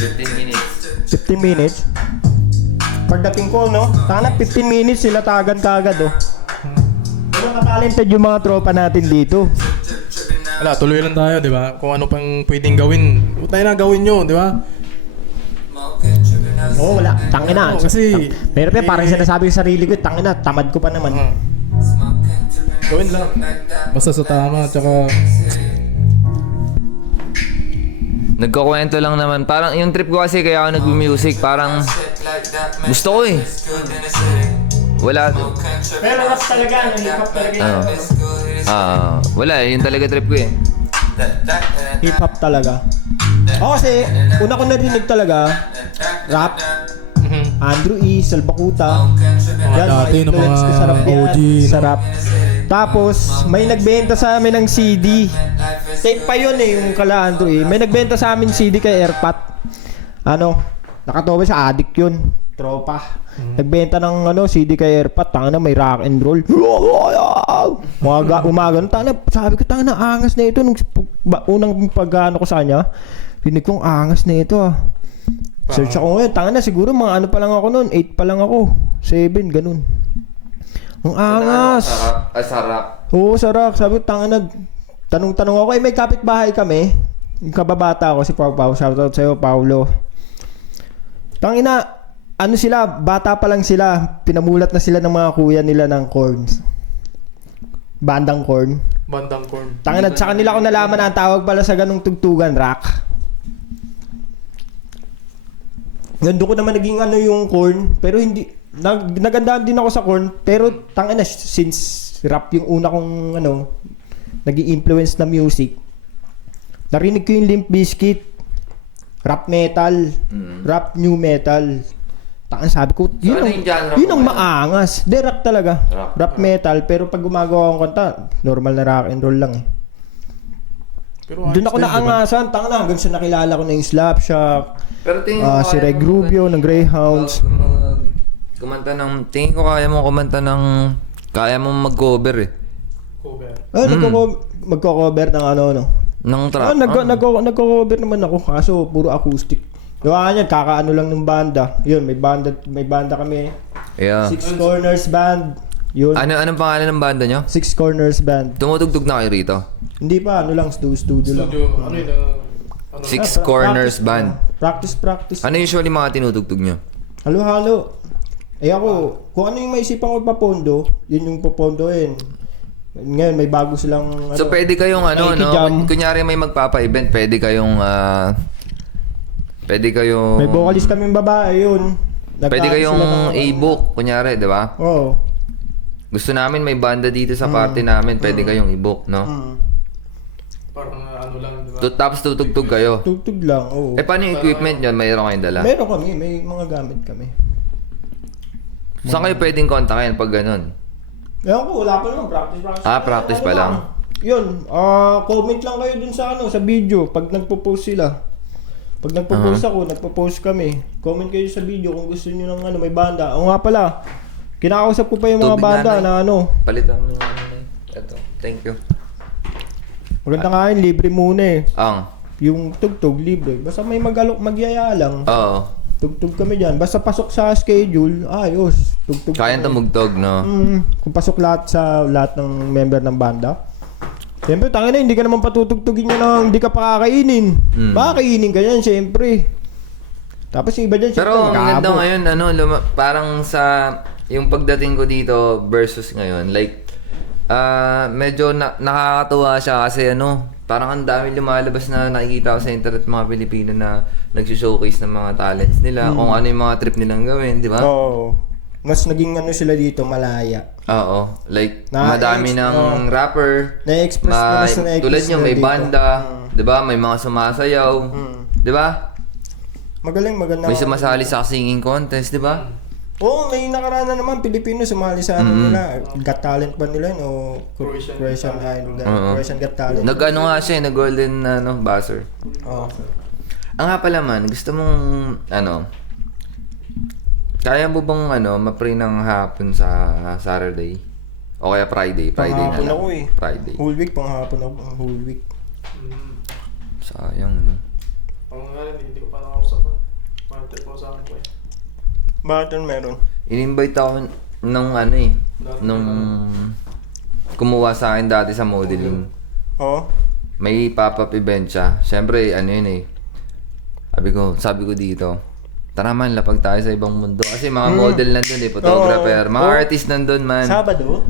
15 minutes. 15 minutes. Pagdating ko, no? Sana 15 minutes sila tagan kagad, oh. Pero ka-talented yung mga tropa natin dito. Wala, tuloy lang tayo, di ba? Kung ano pang pwedeng gawin, huwag tayo na gawin nyo, di ba? Oo, wala. Tangina. Oo, kasi... Pero parang sinasabi ko sa sarili ko, tangina, tamad ko pa naman. Gawin lang. Basta sa tama, tsaka... Nagkukwento lang naman. Parang yung trip ko kasi kaya ako nag-music, parang gusto ko eh. Wala. Pero rap talaga, hip-hop talaga yun. Wala, yun talaga trip ko eh. Hip-hop talaga. O kasi, una ko narinig talaga, rap, Andrew E, Salbakuta. Yan, dati ng mga influence ko sa rap yan, OG, sa rap. Tapos, may nagbenta sa amin ng CD. Tape pa yun eh, yung kala Andrew E. May nagbenta sa amin CD kay Airpat. Ano, nakatoba sa addict yun. Tropa. Nagbenta ng CD kay Airpat. Tanga na, may rock and roll. Umaga. Tanga na, sabi ko, tanga na, angas na ito. Nung unang pag-ano ko sa kanya, rinig kong angas na ito ah. Search ako ngayon, tanga na, siguro mga ano pa lang ako noon, 8 pa lang ako, 7, ganun. Ang angas. Sarap. Oo, sarap. Sabi ko, tanga na, tanong-tanong ako, may kapitbahay kami. Yung kababata ako, si Pau. Shoutout sa'yo, Paulo. Tangina, ano sila, bata pa lang sila, pinamulat na sila ng mga kuya nila ng corns. Bandang corn. Bandang corn. Tangina, sa kanila ko nalaman na ang tawag pala sa ganung tugtugan, rock. Doon ko naman naging yung corn, pero hindi nagandaan din ako sa corn, pero tangina since rap yung una kong naging influence na music. Narinig ko yung Limp Bizkit. Rap metal. Rap new metal. Takan sabi ko, yun ano ang, yung genre yun mo ang ngayon? maangas. De, rap talaga. Rap. Rap metal. Pero pag gumagawa akong kanta, normal na rock and roll lang eh. Pero Doon ako ayos din, di ba? naangasan. Tanga na, hanggang sa nakilala ko na yung Slapshot. Pero tingin ko Si kaya Reg mo Rubio ng Greyhounds. kumanta ng, tingin ko kaya mo kumanta ng, kaya mo mag-cover eh. Cover. Magko-cover ng ano, no? Ng trap. Nagko-cover naman ako, kaso puro acoustic. Gawa niyan, kakaano lang ng banda. Yun, may banda kami. Yeah. Six Corners Band. Yun. Anong pangalan ng banda nyo? Six Corners Band. Tumutugtog na kayo rito? Hindi pa, ano lang, studio lang. Studio, ano yun? Ano? Six Corners Band. Practice. Ano usually mga tinutugtog nyo? Halo-halo. Ako, kung ano yung maisipan ko ipapondo, yun yung popondoin. Ngayon, may bago silang... So pwede kayong Nakikijam. kunyari may magpapa-event, pwede kayong May vocalist kaming babae, yun. Pwede kayong i-book, kunyari, di ba? Oo. Gusto namin may banda dito sa party namin, pwede kayong i-book, no? Parang ano lang, di ba? Tapos tutugtog kayo. Tugtog lang, oo. Eh, paano yung equipment nyo? Mayroon kayong dala? Meron kami, may mga gamit kami. Saan kayo pwedeng kontakin pag ganun? Ewan ko, wala pa naman. Practice. Practice pa lang. Yun, comment lang kayo dun sa sa video pag nagpo-post sila. Pag nagpo-post ako, nagpo-post kami. Comment kayo sa video kung gusto niyo ng may banda. O nga pala, kinakausap ko pa yung mga Tubig banda nanay. na Palitan mo yung ito. Thank you. maganda nga yun, libre muna eh. Ang. Yung tugtog, libre. Basta may magyaya lang. Oo. Tugtog kami dyan. Basta pasok sa schedule, ayos. Tugtog Kayang kami. tumugtog, no? Kung pasok lahat ng member ng banda. Siyempre, tangin na, hindi ka naman patutugtugin niya nang hindi ka pakakainin. Pakakainin ka yan, siyempre. Tapos yung iba dyan, siyempre, Pero ang ganda mag-aabot. ngayon, parang sa yung pagdating ko dito versus ngayon, like, medyo nakakatuwa siya kasi parang ang dami lumalabas na nakikita ko sa internet mga Pilipino na nag-showcase ng mga talents nila, kung ano yung mga trip nilang gawin, di ba? Oo. Mas naging sila dito, malaya. Oo. Like, Na- madami ng rapper. Na-express mo na sa na-express Tulad nyo, nila may dito. banda. Di ba? May mga sumasayaw. Di ba? Magaling, maganda. May sumasali sa singing contest, di ba? Oo, may nakaraan na naman, Pilipino sumali sa nila. Got Talent ba nila yun? O Croatian Idol? Croatian Got Talent. Nag-ano nga siya, nag-golden buzzer. Oo. Ang nga pala man, gusto mong, kaya mo bang, ma-pray ng hapon sa Saturday? O kaya Friday? Friday na Panghapon lang. ako eh. Friday. Whole week, panghapon ako. Whole week. Sayang, Ang nga rin, hindi ko pa nakausapan. Mantay po sa akin ko eh. Bakit yun meron? In-invite ako nung nung kumuha sa akin dati sa modeling. Oo. May pop-up event siya. Siyempre, sabi ko dito, tara man, lapag tayo sa ibang mundo. Kasi mga model nandun photographer, mga artist nandun man. Sabado?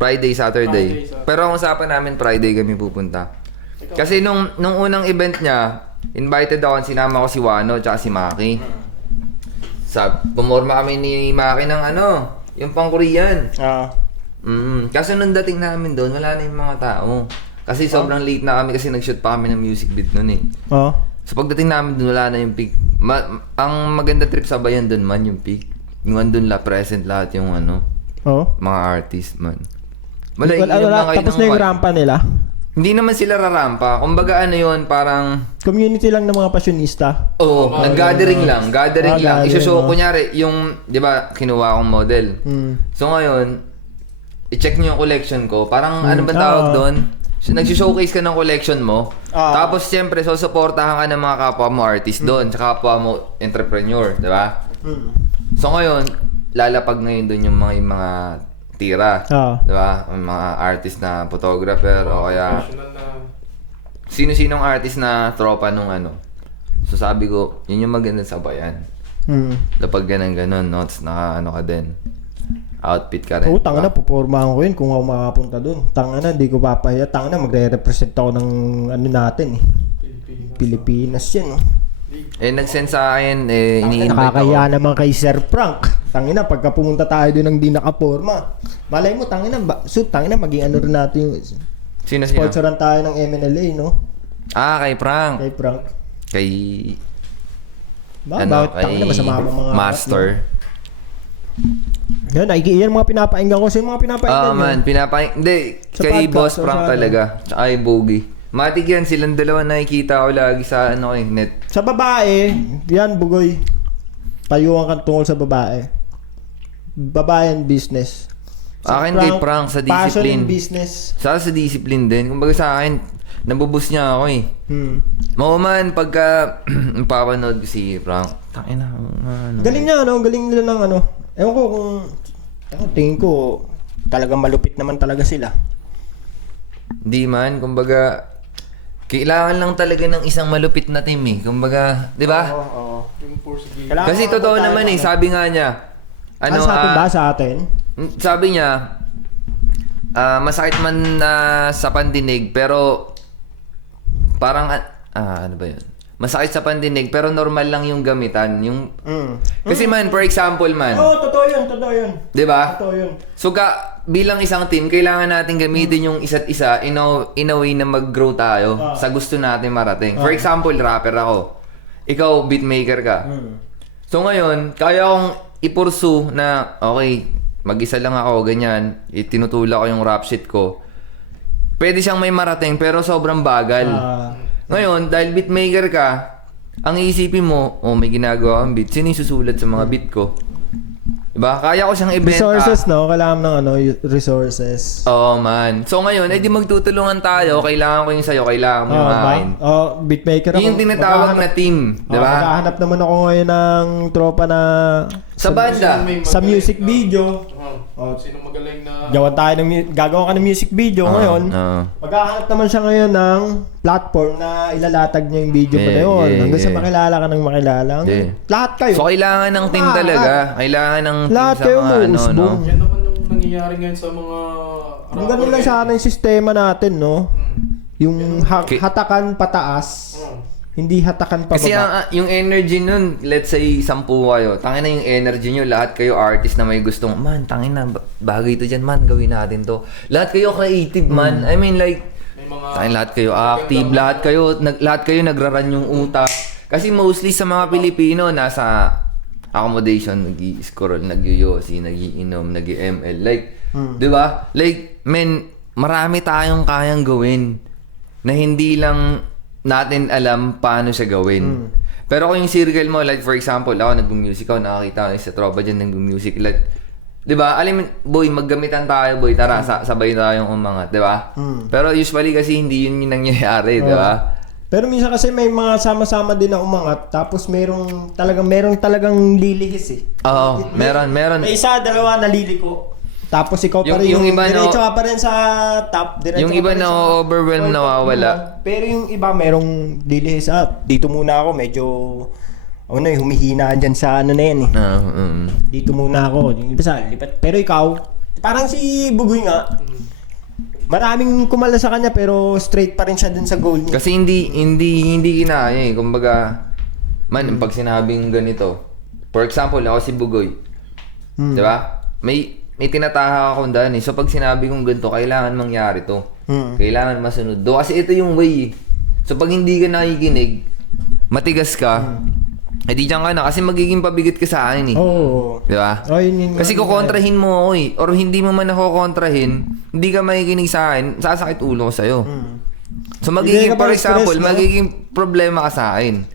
Friday, Saturday. Saturday. Pero ang usapan namin, Friday kami pupunta. Kasi nung unang event niya, invited ako, sinama ko si Wano tsaka si Maki. Pumorma kami ni Maki ng yung pang Korean. Kasi nung dating namin doon, wala na yung mga tao. Kasi sobrang late na kami kasi nag-shoot pa kami ng music video noon eh. Oo. So pagdating namin doon, wala na yung peak. Ang maganda trip sa bayan doon man, yung peak. Yung andun present lahat yung Oo. mga artist man. Tapos na yung rampa nila. Hindi naman sila rarampa. Kumbaga yun, parang... Community lang ng mga passionista. nag-gathering lang. Gathering lang. gathering, Isushow, kunyari, yung, di ba, kinuha akong model. So ngayon, i-check nyo yung collection ko. Parang, ano ba tawag doon? Nag-showcase ka ng collection mo. Tapos, siyempre, susuportahan ka ng mga kapwa mo artist doon. Tsaka kapwa mo entrepreneur, di ba? So ngayon, lalapag ngayon doon yung mga tira. Di ba? Mga artist na photographer o kaya Professional na... sino-sinong artist na tropa nung So sabi ko, yun yung maganda sa bayan. Lapag ganun, notes na ka din. Outfit ka rin. Oo, tanga na, pupormahan ko yun kung ako makapunta dun. Tanga na, di ko papahiya. Tanga na, magre-represent ako ng natin eh. Pilipinas yan, no? Nag-send sa akin, ini-invite ako. Nakakaya naman kay Sir Frank. Tangina, pagka pumunta tayo doon ng di nakaporma. Malay mo, tangina, maging rin natin yung Sino? sponsoran tayo ng MNLA, no? Kay Frank. Kay Frank. Kay... Bakit tangina masama ang mga Master. Yan, yan mga pinapakinggan ko. Sino mga pinapakinggan Man, Hindi, Sa kay podcast, Boss o Frank sa ano? talaga. Tsaka kay Bogey. Matik yan, silang dalawa nakikita ko lagi sa net. Sa babae, yan, Bugoy. Payuhan ka tungkol sa babae. Babae and business. Akin kay Frank sa Passion discipline. and business. Sa discipline din. Kumbaga sa akin, nabubus niya ako eh. Man, pagka papanood ko si Frank, tangina, ano. Galing niya, ano? Galing nila ng ano. Ewan ko kung... tingin ko, talagang malupit naman talaga sila. Di man, kumbaga, kailangan lang talaga ng isang malupit na team eh. Kumbaga, di ba? Oo. Kailangan Kasi totoo naman eh, sabi nga niya, Ano sa atin ba? Sa atin? sabi niya, masakit man sa pandinig, pero parang, ano ba yun? Masakit sa pandinig, pero normal lang yung gamitan. Kasi man, for example man, Oo, totoo yun. di ba? Totoo yun. So bilang isang team, kailangan natin gamitin yung isa't isa in a way na mag-grow tayo sa gusto natin marating. For example, rapper ako. Ikaw, beatmaker ka. So ngayon, kaya kong i-pursue na, okay, mag-isa lang ako, ganyan, itinutula ko yung rap shit ko. Pwede siyang may marating, pero sobrang bagal. Ngayon, dahil beatmaker ka, ang iisipin mo, may ginagawa kang beat. Sino yung susulat sa mga beat ko? Diba? Kaya ko siyang ibenta. Resources, no? Kailangan ng resources. Oo, man. So ngayon, di magtutulungan tayo. Kailangan ko yung sa'yo, kailangan mo yung akin. Beatmaker ako. Yung tinatawag na team. Diba? Maghahanap naman ako ngayon ng tropa na... Sa banda. Sa music video. Sino magaling na... Gagawa ka ng music video ngayon. Maghahanap naman siya ngayon ng platform na ilalatag niya yung video mo na yun. Hanggang sa makilala ka ng makilala. Lahat kayo. So kailangan ng team talaga. Kailangan ng team Lahat sa kayo mga ano, no? umusbong. Yan naman yung nangyayari ngayon sa mga... Ang ganun lang sana yung sistema natin, no? Yung hatakan pataas. Hindi hatakan pababa. Kasi yung energy nun, let's say 10 kayo. Tangin na yung energy nyo, lahat kayo artist na may gustong, man, tangin na, bagay to dyan, man, gawin natin to. Lahat kayo creative, man. I mean, like, tangin, lahat kayo active, lahat kayo nagraran yung utak. Kasi mostly sa mga Pilipino, nasa accommodation, nag-i-scroll, nag-yoyosi, nag-iinom, nag-ML. Like, di ba? Like, men, marami tayong kayang gawin na hindi lang natin alam paano siya gawin. Pero kung yung circle mo, like for example, ako nag-music ako, nakakita ko sa tropa dyan nag-music, like, di ba, alam mo, boy, maggamitan tayo, boy, tara, sabay tayong umangat, di ba? Pero usually kasi hindi yun yung nangyayari, di ba? Pero minsan kasi may mga sama-sama din na umangat, tapos merong talagang lilihis eh. Oo, meron. May isa, dalawa naliliko. Tapos ikaw pa rin, Yung iba diretso ka pa rin sa top, diretso yung ka iba pa rin na sa- overwhelm, nawawala. Pero yung iba merong lilihis, dito muna ako, medyo, humihina dyan sa ano na yan eh. Dito muna ako, yung iba sa lipat. Pero ikaw, parang si Bugoy nga, maraming kumala sa kanya pero straight pa rin siya dun sa goal niya. Kasi hindi kinaya eh. Kumbaga, man, pag sinabing ganito, for example, ako si Bugoy. Di ba? May tinataha akong daan eh. So pag sinabi kong ganito, kailangan mangyari to. Kailangan masunod. Do kasi ito yung way eh. So pag hindi ka nakikinig, matigas ka, di dyan ka na. Kasi magiging pabigat ka sa akin eh. Oo. Di ba? Yun Kasi kukontrahin mo ako eh. Or hindi mo man ako kontrahin, hindi ka makikinig sa akin, sasakit ulo ko sa'yo. So Hindi magiging, ka for pa example, stress, no? magiging problema ka sa akin.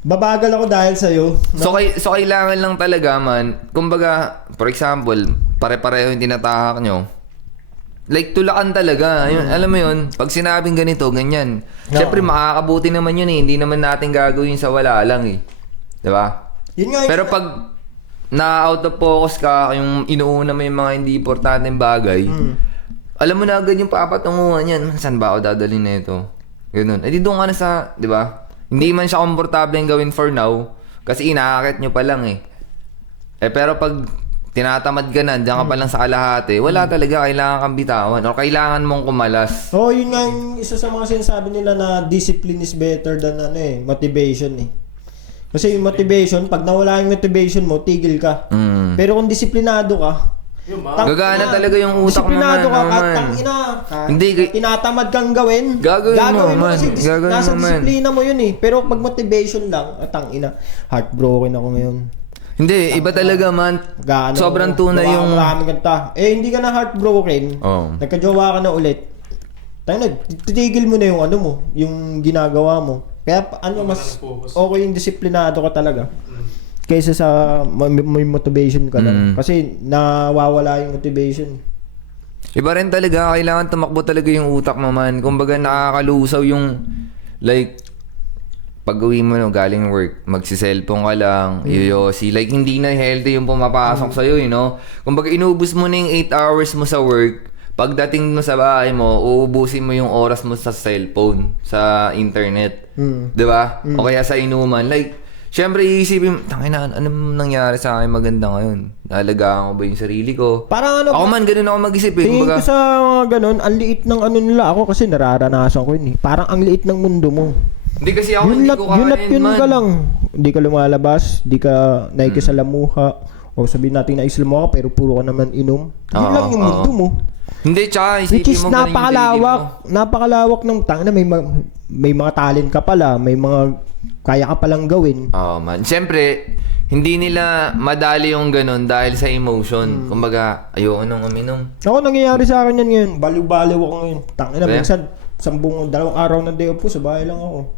Babagal ako dahil sa'yo. So kailangan lang talaga man, kumbaga, for example, pare-pareho yung tinatahak nyo. Like, tulakan talaga. Yun, alam mo yun, pag sinabing ganito, ganyan. Siyempre, makakabuti naman yun eh. Hindi naman natin gagawin sa wala lang eh. Diba? Yun nga, Pero pag na-out of focus ka, yung inuuna mo yung mga hindi importanteng bagay, alam mo na agad yung papatunguhan yan. Saan ba ako dadalhin na ito? Ganun. Eh di doon ka na sa, di ba? Hindi man siya komportable yung gawin for now, kasi inaakit nyo pa lang eh. Pero pag tinatamad ka na, diyan ka pa lang sa kalahati, wala talaga, kailangan kang bitawan o kailangan mong kumalas. yun nga yung isa sa mga sinasabi nila na discipline is better than motivation eh. Kasi yung motivation, pag nawala yung motivation mo, tigil ka. Pero kung disiplinado ka, Gagana talaga yung utak mo, Disiplinado ka, man. tangina. Hindi, Tinatamad kang gawin. Gagawin mo, man. kasi Gagawin nasa mo, man. disiplina mo yun eh. Pero pag motivation lang, tangina. Heartbroken ako ngayon. Hindi, iba talaga, man. Gaano, Sobrang tunay gawa yung... Maraming kanta. Hindi ka na heartbroken. Oh. Nagka-jowa ka na ulit. Tangina, titigil mo na yung ano mo, yung ginagawa mo. Kaya mas okay yung disiplinado ka talaga. Kaysa sa may motivation ka lang. Kasi nawawala yung motivation. Iba rin talaga, kailangan tumakbo talaga yung utak mo, man. Kumbaga nakakalusaw yung... Like, pag-uwi mo no, galing work, magsi-cellphone ka lang, yoyosi. Like, hindi na healthy yung pumapasok sa'yo, you know? Kumbaga, inubos mo na yung 8 hours mo sa work. Pagdating mo sa bahay mo, uubusin mo yung oras mo sa cellphone, sa internet. Di ba? O kaya sa inuman. Like, syempre, iisipin, tangina, ano nangyari sa akin maganda ngayon? Nalagaan ko ba yung sarili ko? Parang ano, Ako man, ganun ako mag-isip eh. tingin Kumbaga, ko sa mga ganun, ang liit ng ano nila ako kasi nararanasan ko yun eh. Parang ang liit ng mundo mo. hindi kasi ako, Yun hindi at ko yun kain, man. ka lang. Hindi ka lumalabas, hindi ka naikisalamuha. O sabihin natin na islamuha ka pero puro ka naman inom. Yun lang yung mundo mo. Hindi, tsaka isipin Which is mo ganun yung napakalawak. sarili mo. Napakalawak ng tangina, may mga talent ka pala, may mga kaya ka palang gawin. Oo, man. Siyempre, hindi nila madali yung ganun dahil sa emotion. Kumbaga, ayoko nang uminom. Ako nangyayari sa akin yan ngayon. Baliw-baliw ako ngayon. Tangina, Kaya? minsan 2 araw na day off ko, sa bahay lang ako.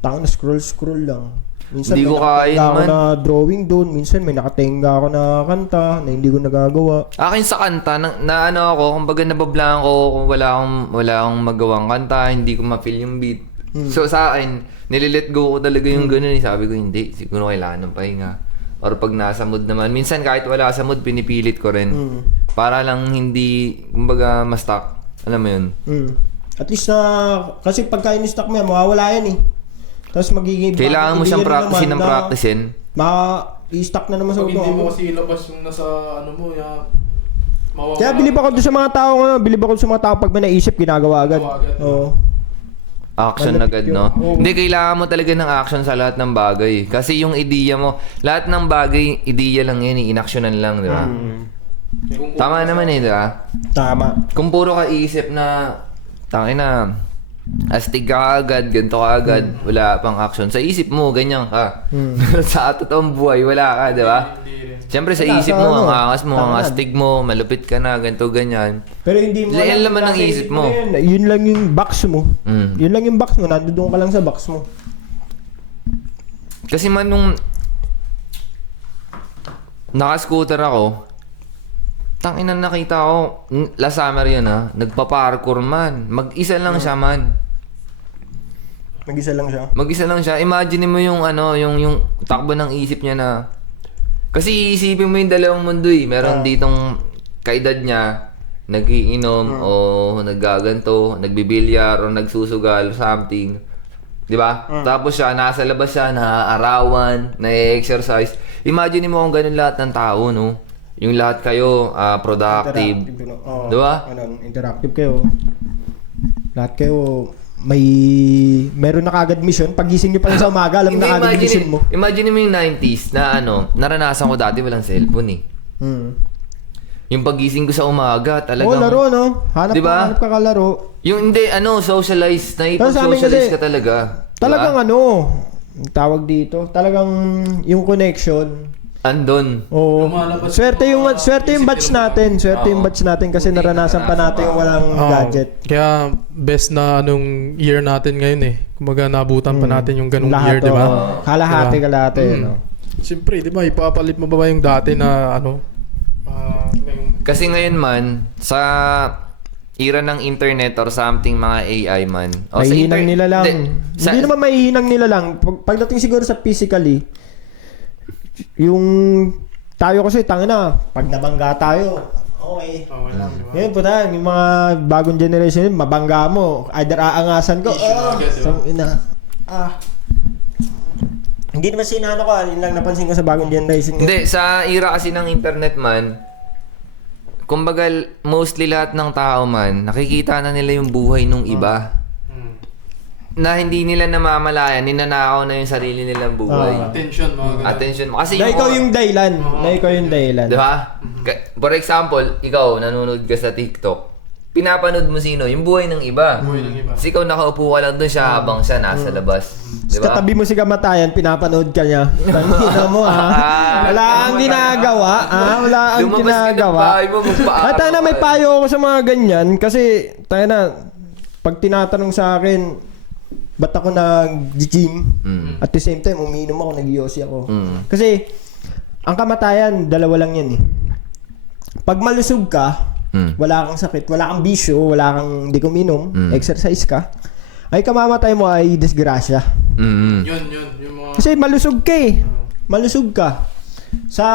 Tangina, scroll lang. Minsan Hindi may ko nakatenga kain, ako man. na drawing doon. Minsan may nakatenga ako na kanta na hindi ko nagagawa. Akin sa kanta, na ano ako, kumbaga nabablaan ko kung wala akong magawang kanta, hindi ko ma-feel yung beat. So sa akin, nililet go ko talaga yung ganun. Sabi ko, hindi, siguro kailangan ng pahinga. Or pag nasa mood naman, minsan kahit wala sa mood, pinipilit ko rin. Para lang hindi, kumbaga, ma-stuck. Alam mo yun? At least na, kasi pagka in-stock mo yan, mawawala yan eh. Tapos magiging... Kailangan mo siyang practicein ng practicein. I-stock na naman sa Pag hindi mo ulo. kasi ilabas yung nasa ano mo, mawawala. Kaya bilib ako doon sa mga tao bilib ako sa mga tao pag may naisip, ginagawa agad. Ginagawa agad, Oo. Action Malapit agad, yun. no? Oo. Hindi, kailangan mo talaga ng action sa lahat ng bagay. Kasi yung ideya mo, lahat ng bagay, ideya lang yan, inaksyonan lang, di ba? Tama naman eh, di ba? Tama. Kung puro ka isip na, tangin na, astig ka agad, ganito ka agad, wala pang action. Sa isip mo, ganyan ka. Sa totoong buhay, wala ka, di ba? Siyempre sa Wala, isip sa mo, ano, ang angas mo, ang tama. astig mo, malupit ka na, ganito, ganyan. Pero hindi mo Yan laman ng nasa isip mo. Yun lang yung box mo. Mm. Yun lang yung box mo. Nandoon ka lang sa box mo. Kasi man nung naka-scooter ako, tangina nakita ko, last summer yun ha, nagpa-parkour man. Mag-isa lang siya man. Mag-isa lang siya. Mag-isa lang siya. Imagine mo yung ano, yung takbo ng isip niya na kasi isipin mo yung dalawang mundo eh. Meron ditong kaedad niya, nagiinom o naggaganto, nagbibilyar o nagsusugal something. 'Di ba? Tapos siya nasa labas siya, naaarawan, na-exercise. Imagine mo kung ganun lahat ng tao, no? Yung lahat kayo productive. Interactive, no? Oo. Di ba? Interactive kayo. Lahat kayo meron na kagad mission. Pagising nyo pa lang sa umaga, alam Hindi, na kagad yung mission mo. Imagine mo yung 90s na ano, naranasan ko dati walang cellphone eh. Yung pagising ko sa umaga, talagang... Oo, laro, no? Hanap Diba? hanap ka kalaro. Yung hindi, socialize. Pero sa amin Naipag-socialize kasi, ka talaga. Talagang ano, ang tawag dito, talagang yung connection. Andon. Oo. Lumalabas Swerte yung yung mga swerte yung isip batch nila. natin. Swerte yung batch natin kasi naranasan pa natin yung walang gadget. Kaya best na anong year natin ngayon eh. Kumaga nabutan pa natin yung ganung year, di ba? Kalahati, Diba? kalahati. No? Siyempre, di ba, ipapalit mo ba yung dati na ano? Kasi ngayon man, sa era ng internet or something mga AI man. O, sa Mahihinang nila lang. Hindi naman mahihinang nila lang. Pagdating siguro sa physically, yung tayo kasi tangina, pag nabangga tayo, okay. Ngayon po tayo, yung mga bagong generation, mabangga mo, either aangasan ko, Hindi naman sinano ko, yun lang napansin ko sa bagong generation. Hindi, sa era kasi ng internet man, kumbaga mostly lahat ng tao man, nakikita na nila yung buhay nung iba. na hindi nila namamalayan, ninanakaw na yung sarili nilang buhay. Attention, mga ganun. Attention mo. Kasi Na ikaw yung dahilan. Na ikaw yung dahilan. Di ba? For example, ikaw, nanonood ka sa TikTok. Pinapanood mo sino? Yung buhay ng iba. Buhay ng iba. Kasi ikaw nakaupo ka lang doon siya habang siya nasa labas. Di ba? Katabi mo si Kamatayan, pinapanood ka niya. Tangina mo Wala kang ginagawa. Wala kang Lumabas ka ng ginagawa. bahay mo, magpaaral At na may ka. payo ako sa mga ganyan kasi tayo na pag tinatanong sa akin ba't ako nag-gym at the same time umiinom ako, nag-yosi ako. Kasi ang kamatayan, dalawa lang yan eh. Pag malusog ka, wala kang sakit, wala kang bisyo, wala kang di kuminom, exercise ka, ay kamamatay mo ay disgrasya. Yun. Yung mga... Kasi malusog ka eh. Malusog ka. Sa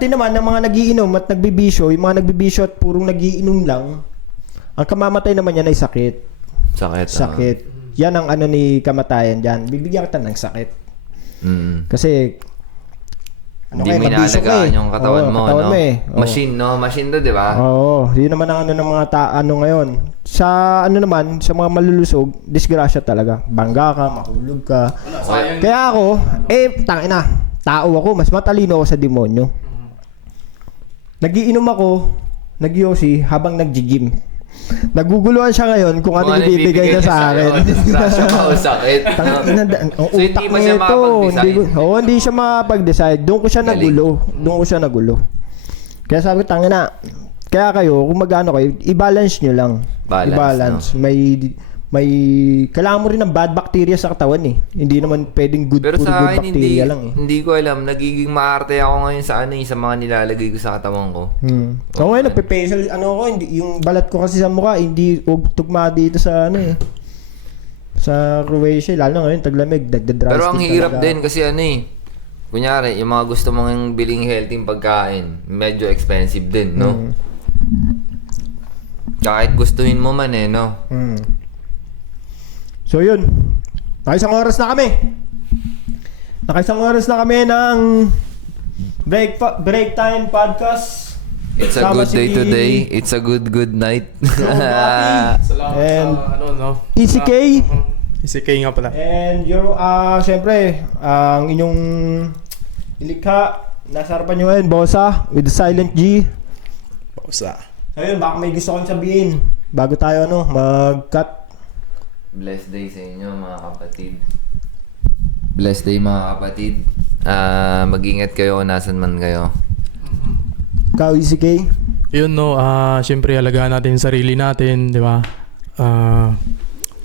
tinaman ng mga nagiinom at nagbibisyo, yung mga nagbibisyo at purong nagiinom lang, ang kamamatay naman yan ay sakit. Sakit. Yan ang ano ni kamatayan dyan. Bibigyan kita ng sakit. Kasi Hindi mo mabisyo ka inaalagaan yung katawan mo, katawan no? mo eh. Machine, no? Machine to, di ba? Oo, yun naman ang ano ng mga ano ngayon. Sa ano naman, sa mga malulusog, disgrasya talaga. Bangga ka, mahulog ka. Sayang. Kaya ako, tangina, tao ako, mas matalino ako sa demonyo. Nagiinom ako, nag-yosi habang nag-gym. Naguguluhan siya ngayon kung ano ibibigay niya sa akin. Disgrasya ka o sakit. Tangina, ang So, utak hindi pa siya nito. makapag-decide? Hindi siya makapag-decide. Doon ko siya nagulo. Kaya sabi ko, tangina, kaya kayo, kung mag-ano kayo, i-balance nyo lang. Balance, Kailangan mo rin ng bad bacteria sa katawan eh. Hindi naman pwedeng Pero puro sa good akin, bacteria lang eh. hindi ko alam. Nagiging maarte ako ngayon sa sa mga nilalagay ko sa katawan ko. Ako ngayon, nagpe-facial, yung balat ko kasi sa mukha, hindi tugma dito sa sa Croatia, lalo na ngayon, taglamig, nagda-dry Pero ang skin hirap talaga. din kasi kunyari, yung mga gusto mong biling healthy pagkain, medyo expensive din, no? Kahit gustuhin mo man no? So yun, nakaisang oras na kami ng break time podcast. It's a Sama good day si today. It's a good night. Salamat And sa no? ECK. ECK nga pala. And syempre, ang inyong ilikha, nasa harapan nyo ngayon, Bossa, with the Silent G. Pausa. Ayun, baka may gusto kong sabihin bago tayo mag-cut. Blessed day sa inyo mga kapatid. Blessed day mga kapatid. Mag-ingat kayo kung nasan man kayo. Ikaw, ECK. Yun no, syempre alagaan natin yung sarili natin, di ba?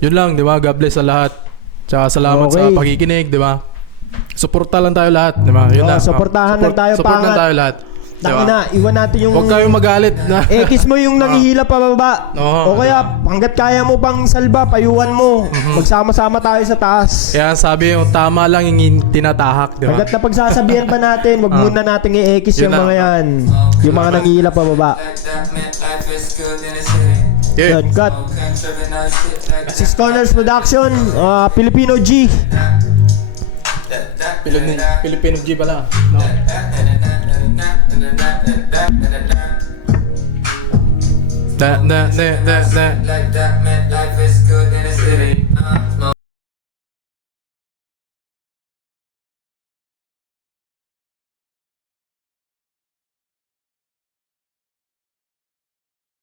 Yun lang, di ba? God bless sa lahat. Tsaka salamat sa Okay. pakikinig, di ba? Suporta lang tayo lahat, di ba? Yun lang. Supportahan lang tayo, Support lang pangat. tayo lahat. Di ba? Tangina, iwan natin yung... Huwag kayong magalit na. Kiss mo yung nangihila pababa. Oo. O kaya, hanggat kaya mo pang salba, payuhan mo. Magsama-sama tayo sa taas. Kaya sabi yung tama lang yung tinatahak, di ba? Hanggat na pagsasabihan pa natin, wag muna natin i-kiss Yun yung na. mga yan. Yung mga nangihila pababa. Yeah. Yan, cut. Six Corners Production, Filipino G. Filipino G pala. No. Like that, man, life is good in the city.